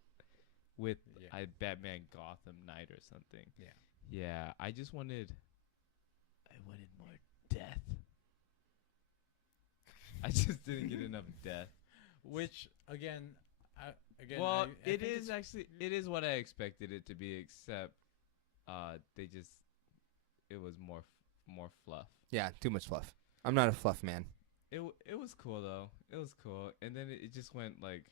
with Yeah. Batman Gotham Knight or something. Yeah. Yeah, I wanted more death. I just didn't get enough death. Which again, Well, I it think is it's- actually it is what I expected it to be, except it was more fluff. Yeah, too much fluff. I'm not a fluff man. It was cool though. It was cool, and then it just went like,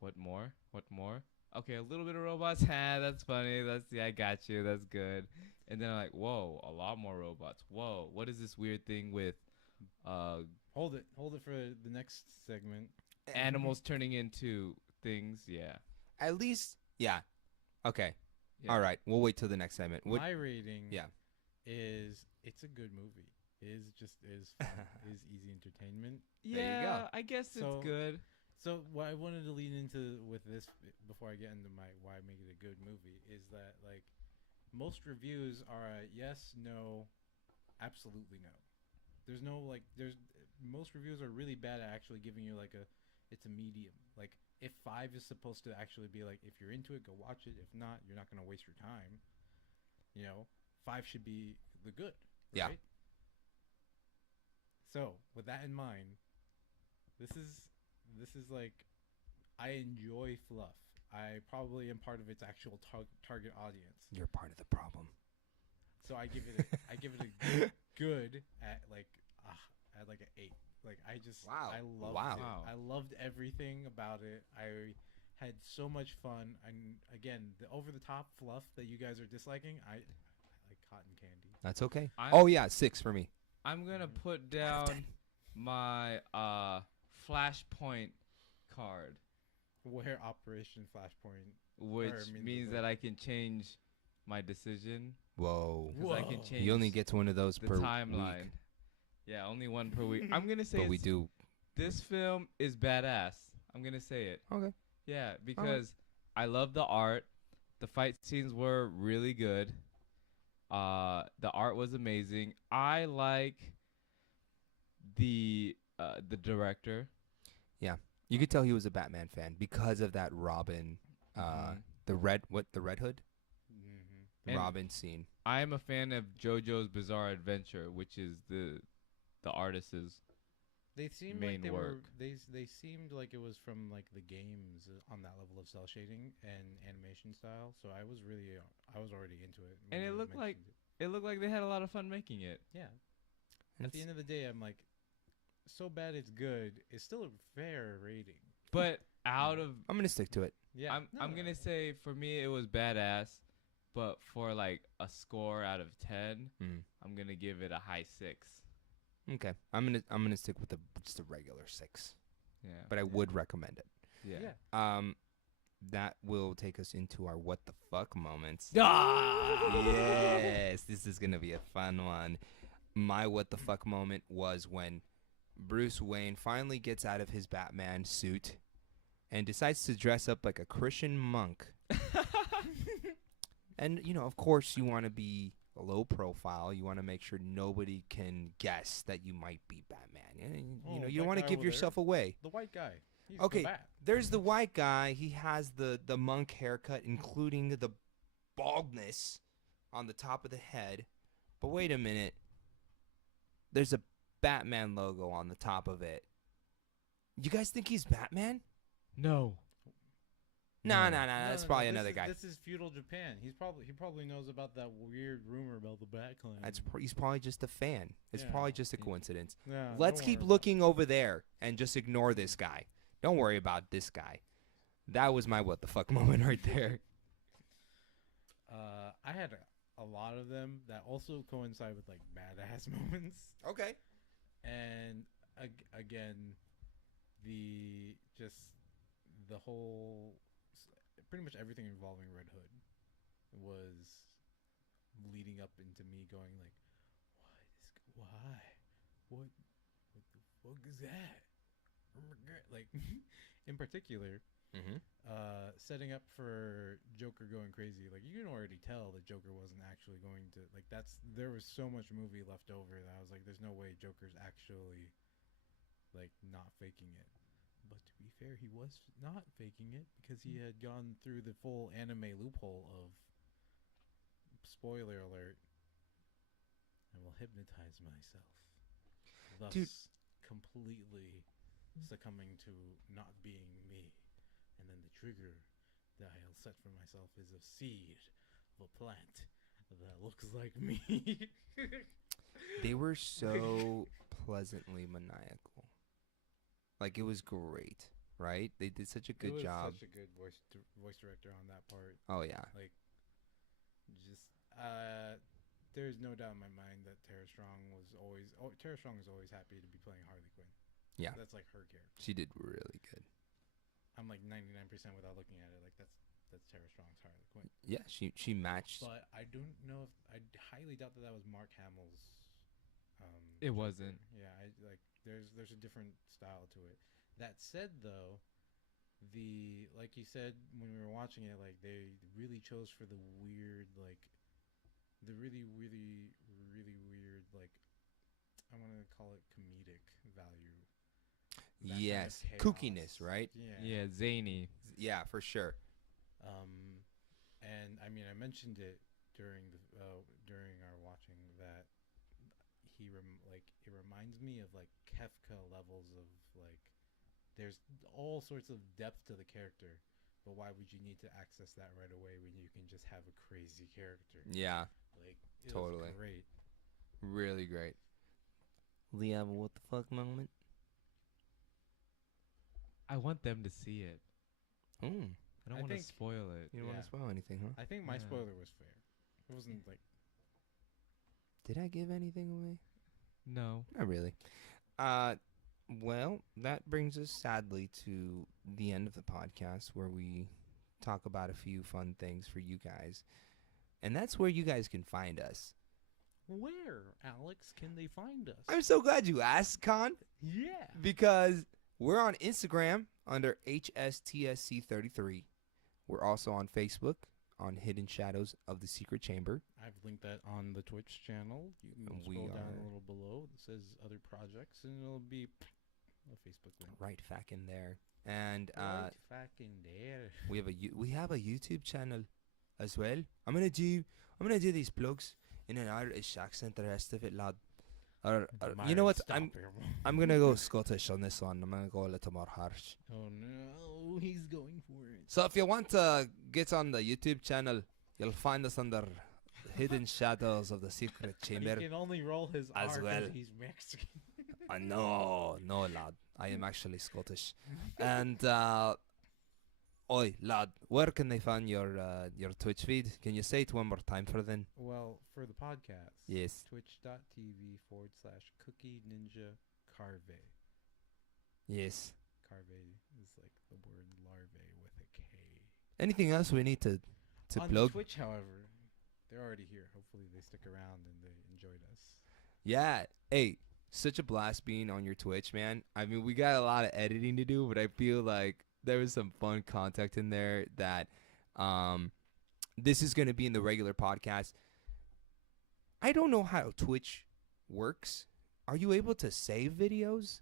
what more? What more? Okay, a little bit of robots. That's funny. I got you. That's good. And then I'm like, whoa, a lot more robots. Whoa, what is this weird thing with Hold it for the next segment. animals turning into things? Yeah. At least, yeah. Okay. Yeah. All right. We'll wait till the next segment. What? My rating, Yeah. is it's a good movie. It is fun. It is easy entertainment. There you Yeah, go. I guess So- it's good. So what I wanted to lean into with this before I get into my why I make it a good movie is that like most reviews are a yes, no, Absolutely no. There's no like. There's most reviews are really bad at actually giving you like a. It's a medium. Like if 5 is supposed to actually be like, if you're into it, go watch it. If not, you're not gonna waste your time. You know, 5 should be the good. Yeah. Right? So with that in mind, this is like, I enjoy fluff. I probably am part of its actual target audience. You're part of the problem. So I give it a good at like an 8. Like I just Wow. I loved Wow. it. Wow. I loved everything about it. I had so much fun. And again, the over the top fluff that you guys are disliking, I like cotton candy. That's okay. I'm- Oh yeah, 6 for me. I'm gonna Mhm. put Out of down 10. my Flashpoint card, Where Operation Flashpoint. which means means the that vote. I can change my decision Whoa. because I can Whoa. change He only gets one of those the per timeline. week. Yeah, only one per week. I'm gonna say But we it's- do. this film is badass. I'm gonna say it. Okay. Yeah, because I love the art. The fight scenes were really good. The art was amazing. I like the director. You could tell he was a Batman fan because of that Robin, Mhm. the Red Hood, Mm-hmm. And- Robin scene. I am a fan of JoJo's Bizarre Adventure, which is the artist's. They seemed Main like they were work. they seemed like it was from like the games on that level of cell shading and animation style. So I was already into it. when And it you looked like- mentioned It looked like they had a lot of fun making it. yeah. And At the it's- end of the day, I'm like, so bad it's good. It's still a fair rating. But out of I'm gonna stick to it. Yeah, I'm gonna say for me it was badass, but for like a score out of 10, Mm. I'm gonna give it a high 6. Okay. I'm gonna stick with just a regular 6, Yeah. but I would recommend it. yeah. That will take us into our what the fuck moments. Ah! Yes, this is gonna be a fun one. My what the fuck moment was when Bruce Wayne finally gets out of his Batman suit and decides to dress up like a Christian monk. And of course, you want to be low profile. You want to make sure nobody can guess that you might be Batman. Oh, You that don't want to guy give over there? yourself away. The white guy. He's Okay, the Bat. There's the white guy. He has the monk haircut, including the baldness on the top of the head. But wait a minute. There's a Batman logo on the top of it. You guys think he's Batman? No. No, No. that's No, probably this another is- guy. This is feudal Japan. He probably knows about that weird rumor about the Bat Clan. He's probably just a fan. It's Yeah. probably just a Yeah. coincidence. Yeah, Let's don't keep worry about looking over there and just ignore this guy. Don't worry about this guy. That was my what the fuck moment right there. I had a lot of them that also coincide with like badass moments, Okay. and again, the whole pretty much everything involving Red Hood was leading up into me going like, why, what the fuck is that? Oh my God. Like, in particular, Mm-hmm. setting up for Joker going crazy. Like you can already tell that Joker wasn't actually going to like. There was so much movie left over that I was like, there's no way Joker's actually like not faking it. But to be fair, he was not faking it because he had gone through the full anime loophole of spoiler alert. I will hypnotize myself, thus Dude. completely succumbing to not being me. And then the trigger that I'll set for myself is a seed of a plant that looks like me. They were so pleasantly maniacal. Like it was great, right? They did such a good it was job. Such a good voice director on that part. Oh yeah. Like, just there's no doubt in my mind that Tara Strong is always happy to be playing Harley Quinn. Yeah. That's like her character. She did really good. I'm like 99% without looking at it. Like that's Tara Strong's Harley Quinn. Yeah, she matched. But I don't know if I highly doubt that was Mark Hamill's. It Joker. wasn't. Yeah, I like. There's a different style to it. That said, though, like you said when we were watching it, like they really chose for the weird, like the really weird like, I want to call it comedic value. That kind of Yes, chaos. kookiness, right? Yeah. Yeah, zany. Yeah, for sure. And I mean, I mentioned it during our watching that like it reminds me of like Kefka levels of like there's all sorts of depth to the character, but why would you need to access that right away when you can just have a crazy character? Yeah, Like it totally. was great. Really great. Liam, what the fuck moment? I want them to see it. Mm. I I don't want to think- spoil it. You don't want Yeah. to spoil anything, huh? I think my Yeah. spoiler was fair. It wasn't like Did I give anything away? No. Not really. Well, that brings us sadly to the end of the podcast where we talk about a few fun things for you guys. And that's where you guys can find us. where, Alex, can they find us? I'm so glad you asked, Con, yeah. because we're on Instagram under HSTSC33. We're also on Facebook on Hidden Shadows of the Secret Chamber. I've linked that on the Twitch channel. You can We scroll down are- a little below. It says other projects, and it'll be a Facebook link. Right back in there. And Right fucking there. we have a YouTube channel as well. I'm gonna do these plugs in an Irish accent the rest of it, lad. Or you know what? I'm gonna go Scottish on this one. I'm gonna go a little more harsh. Oh no, he's going for it. So if you want to get on the YouTube channel, you'll find us under Hidden Shadows of the Secret He Chamber. can only roll his as R 'cause well. he's Mexican. No, lad. I am actually Scottish. And oi, lad, where can they find your Twitch feed? Can you say it one more time for them? Well, for the podcast, Yes. twitch.tv/Cookie Ninja Carve. Yes. Carve is like the word larvae with a K. Anything else we need to On plug? Twitch, however, they're already here. Hopefully, they stick around and they enjoyed us. Yeah. Hey, such a blast being on your Twitch, man. I mean, we got a lot of editing to do, but I feel like there was some fun content in there that this is going to be in the regular podcast. I don't know how Twitch works. Are you able to save videos?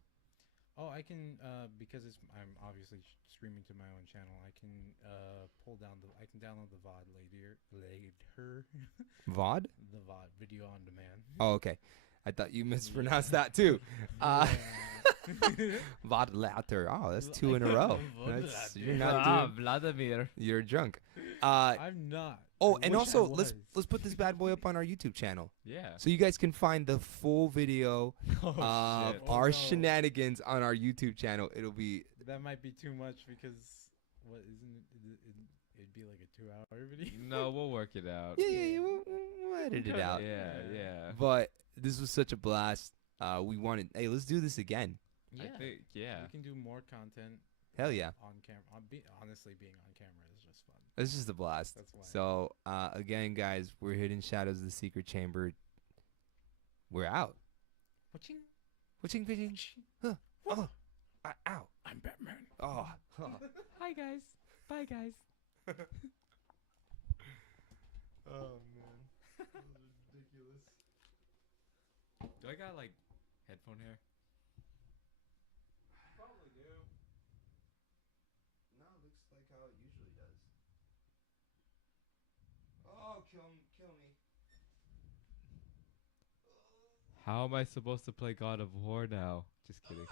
Oh, I can because I'm obviously streaming to my own channel. I can I can download the VOD later VOD? the VOD video on demand. Oh, okay. I thought you mispronounced that too. Yeah. VOD later. Oh, that's two in a row. That's, you're not doing, Vladimir. you're drunk. I'm not. Oh, I and wish I also was. let's put this bad boy up on our YouTube channel, Yeah. so you guys can find the full video Oh, of shit. Oh, our no. shenanigans on our YouTube channel. It'll be That might be too much because what isn't it? It'd be like a 2-hour video. No, we'll work it out. yeah, we'll edit it out. Yeah, yeah. But this was such a blast. We wanted, hey, let's do this again. Yeah. I think, yeah. We can do more content Hell yeah, on camera. Honestly, being on camera is just fun. this is a blast. That's why. So again, guys, we're Hidden Shadows of the Secret Chamber. We're out. Watching. Watching, pitching. Huh. Oh, ow. I'm Batman. Oh. Hi, guys. Bye, guys. Oh man, that was ridiculous. Do I got, like, headphone hair? Probably do. No, it looks like how it usually does. Oh, kill me. How am I supposed to play God of War now? Just kidding.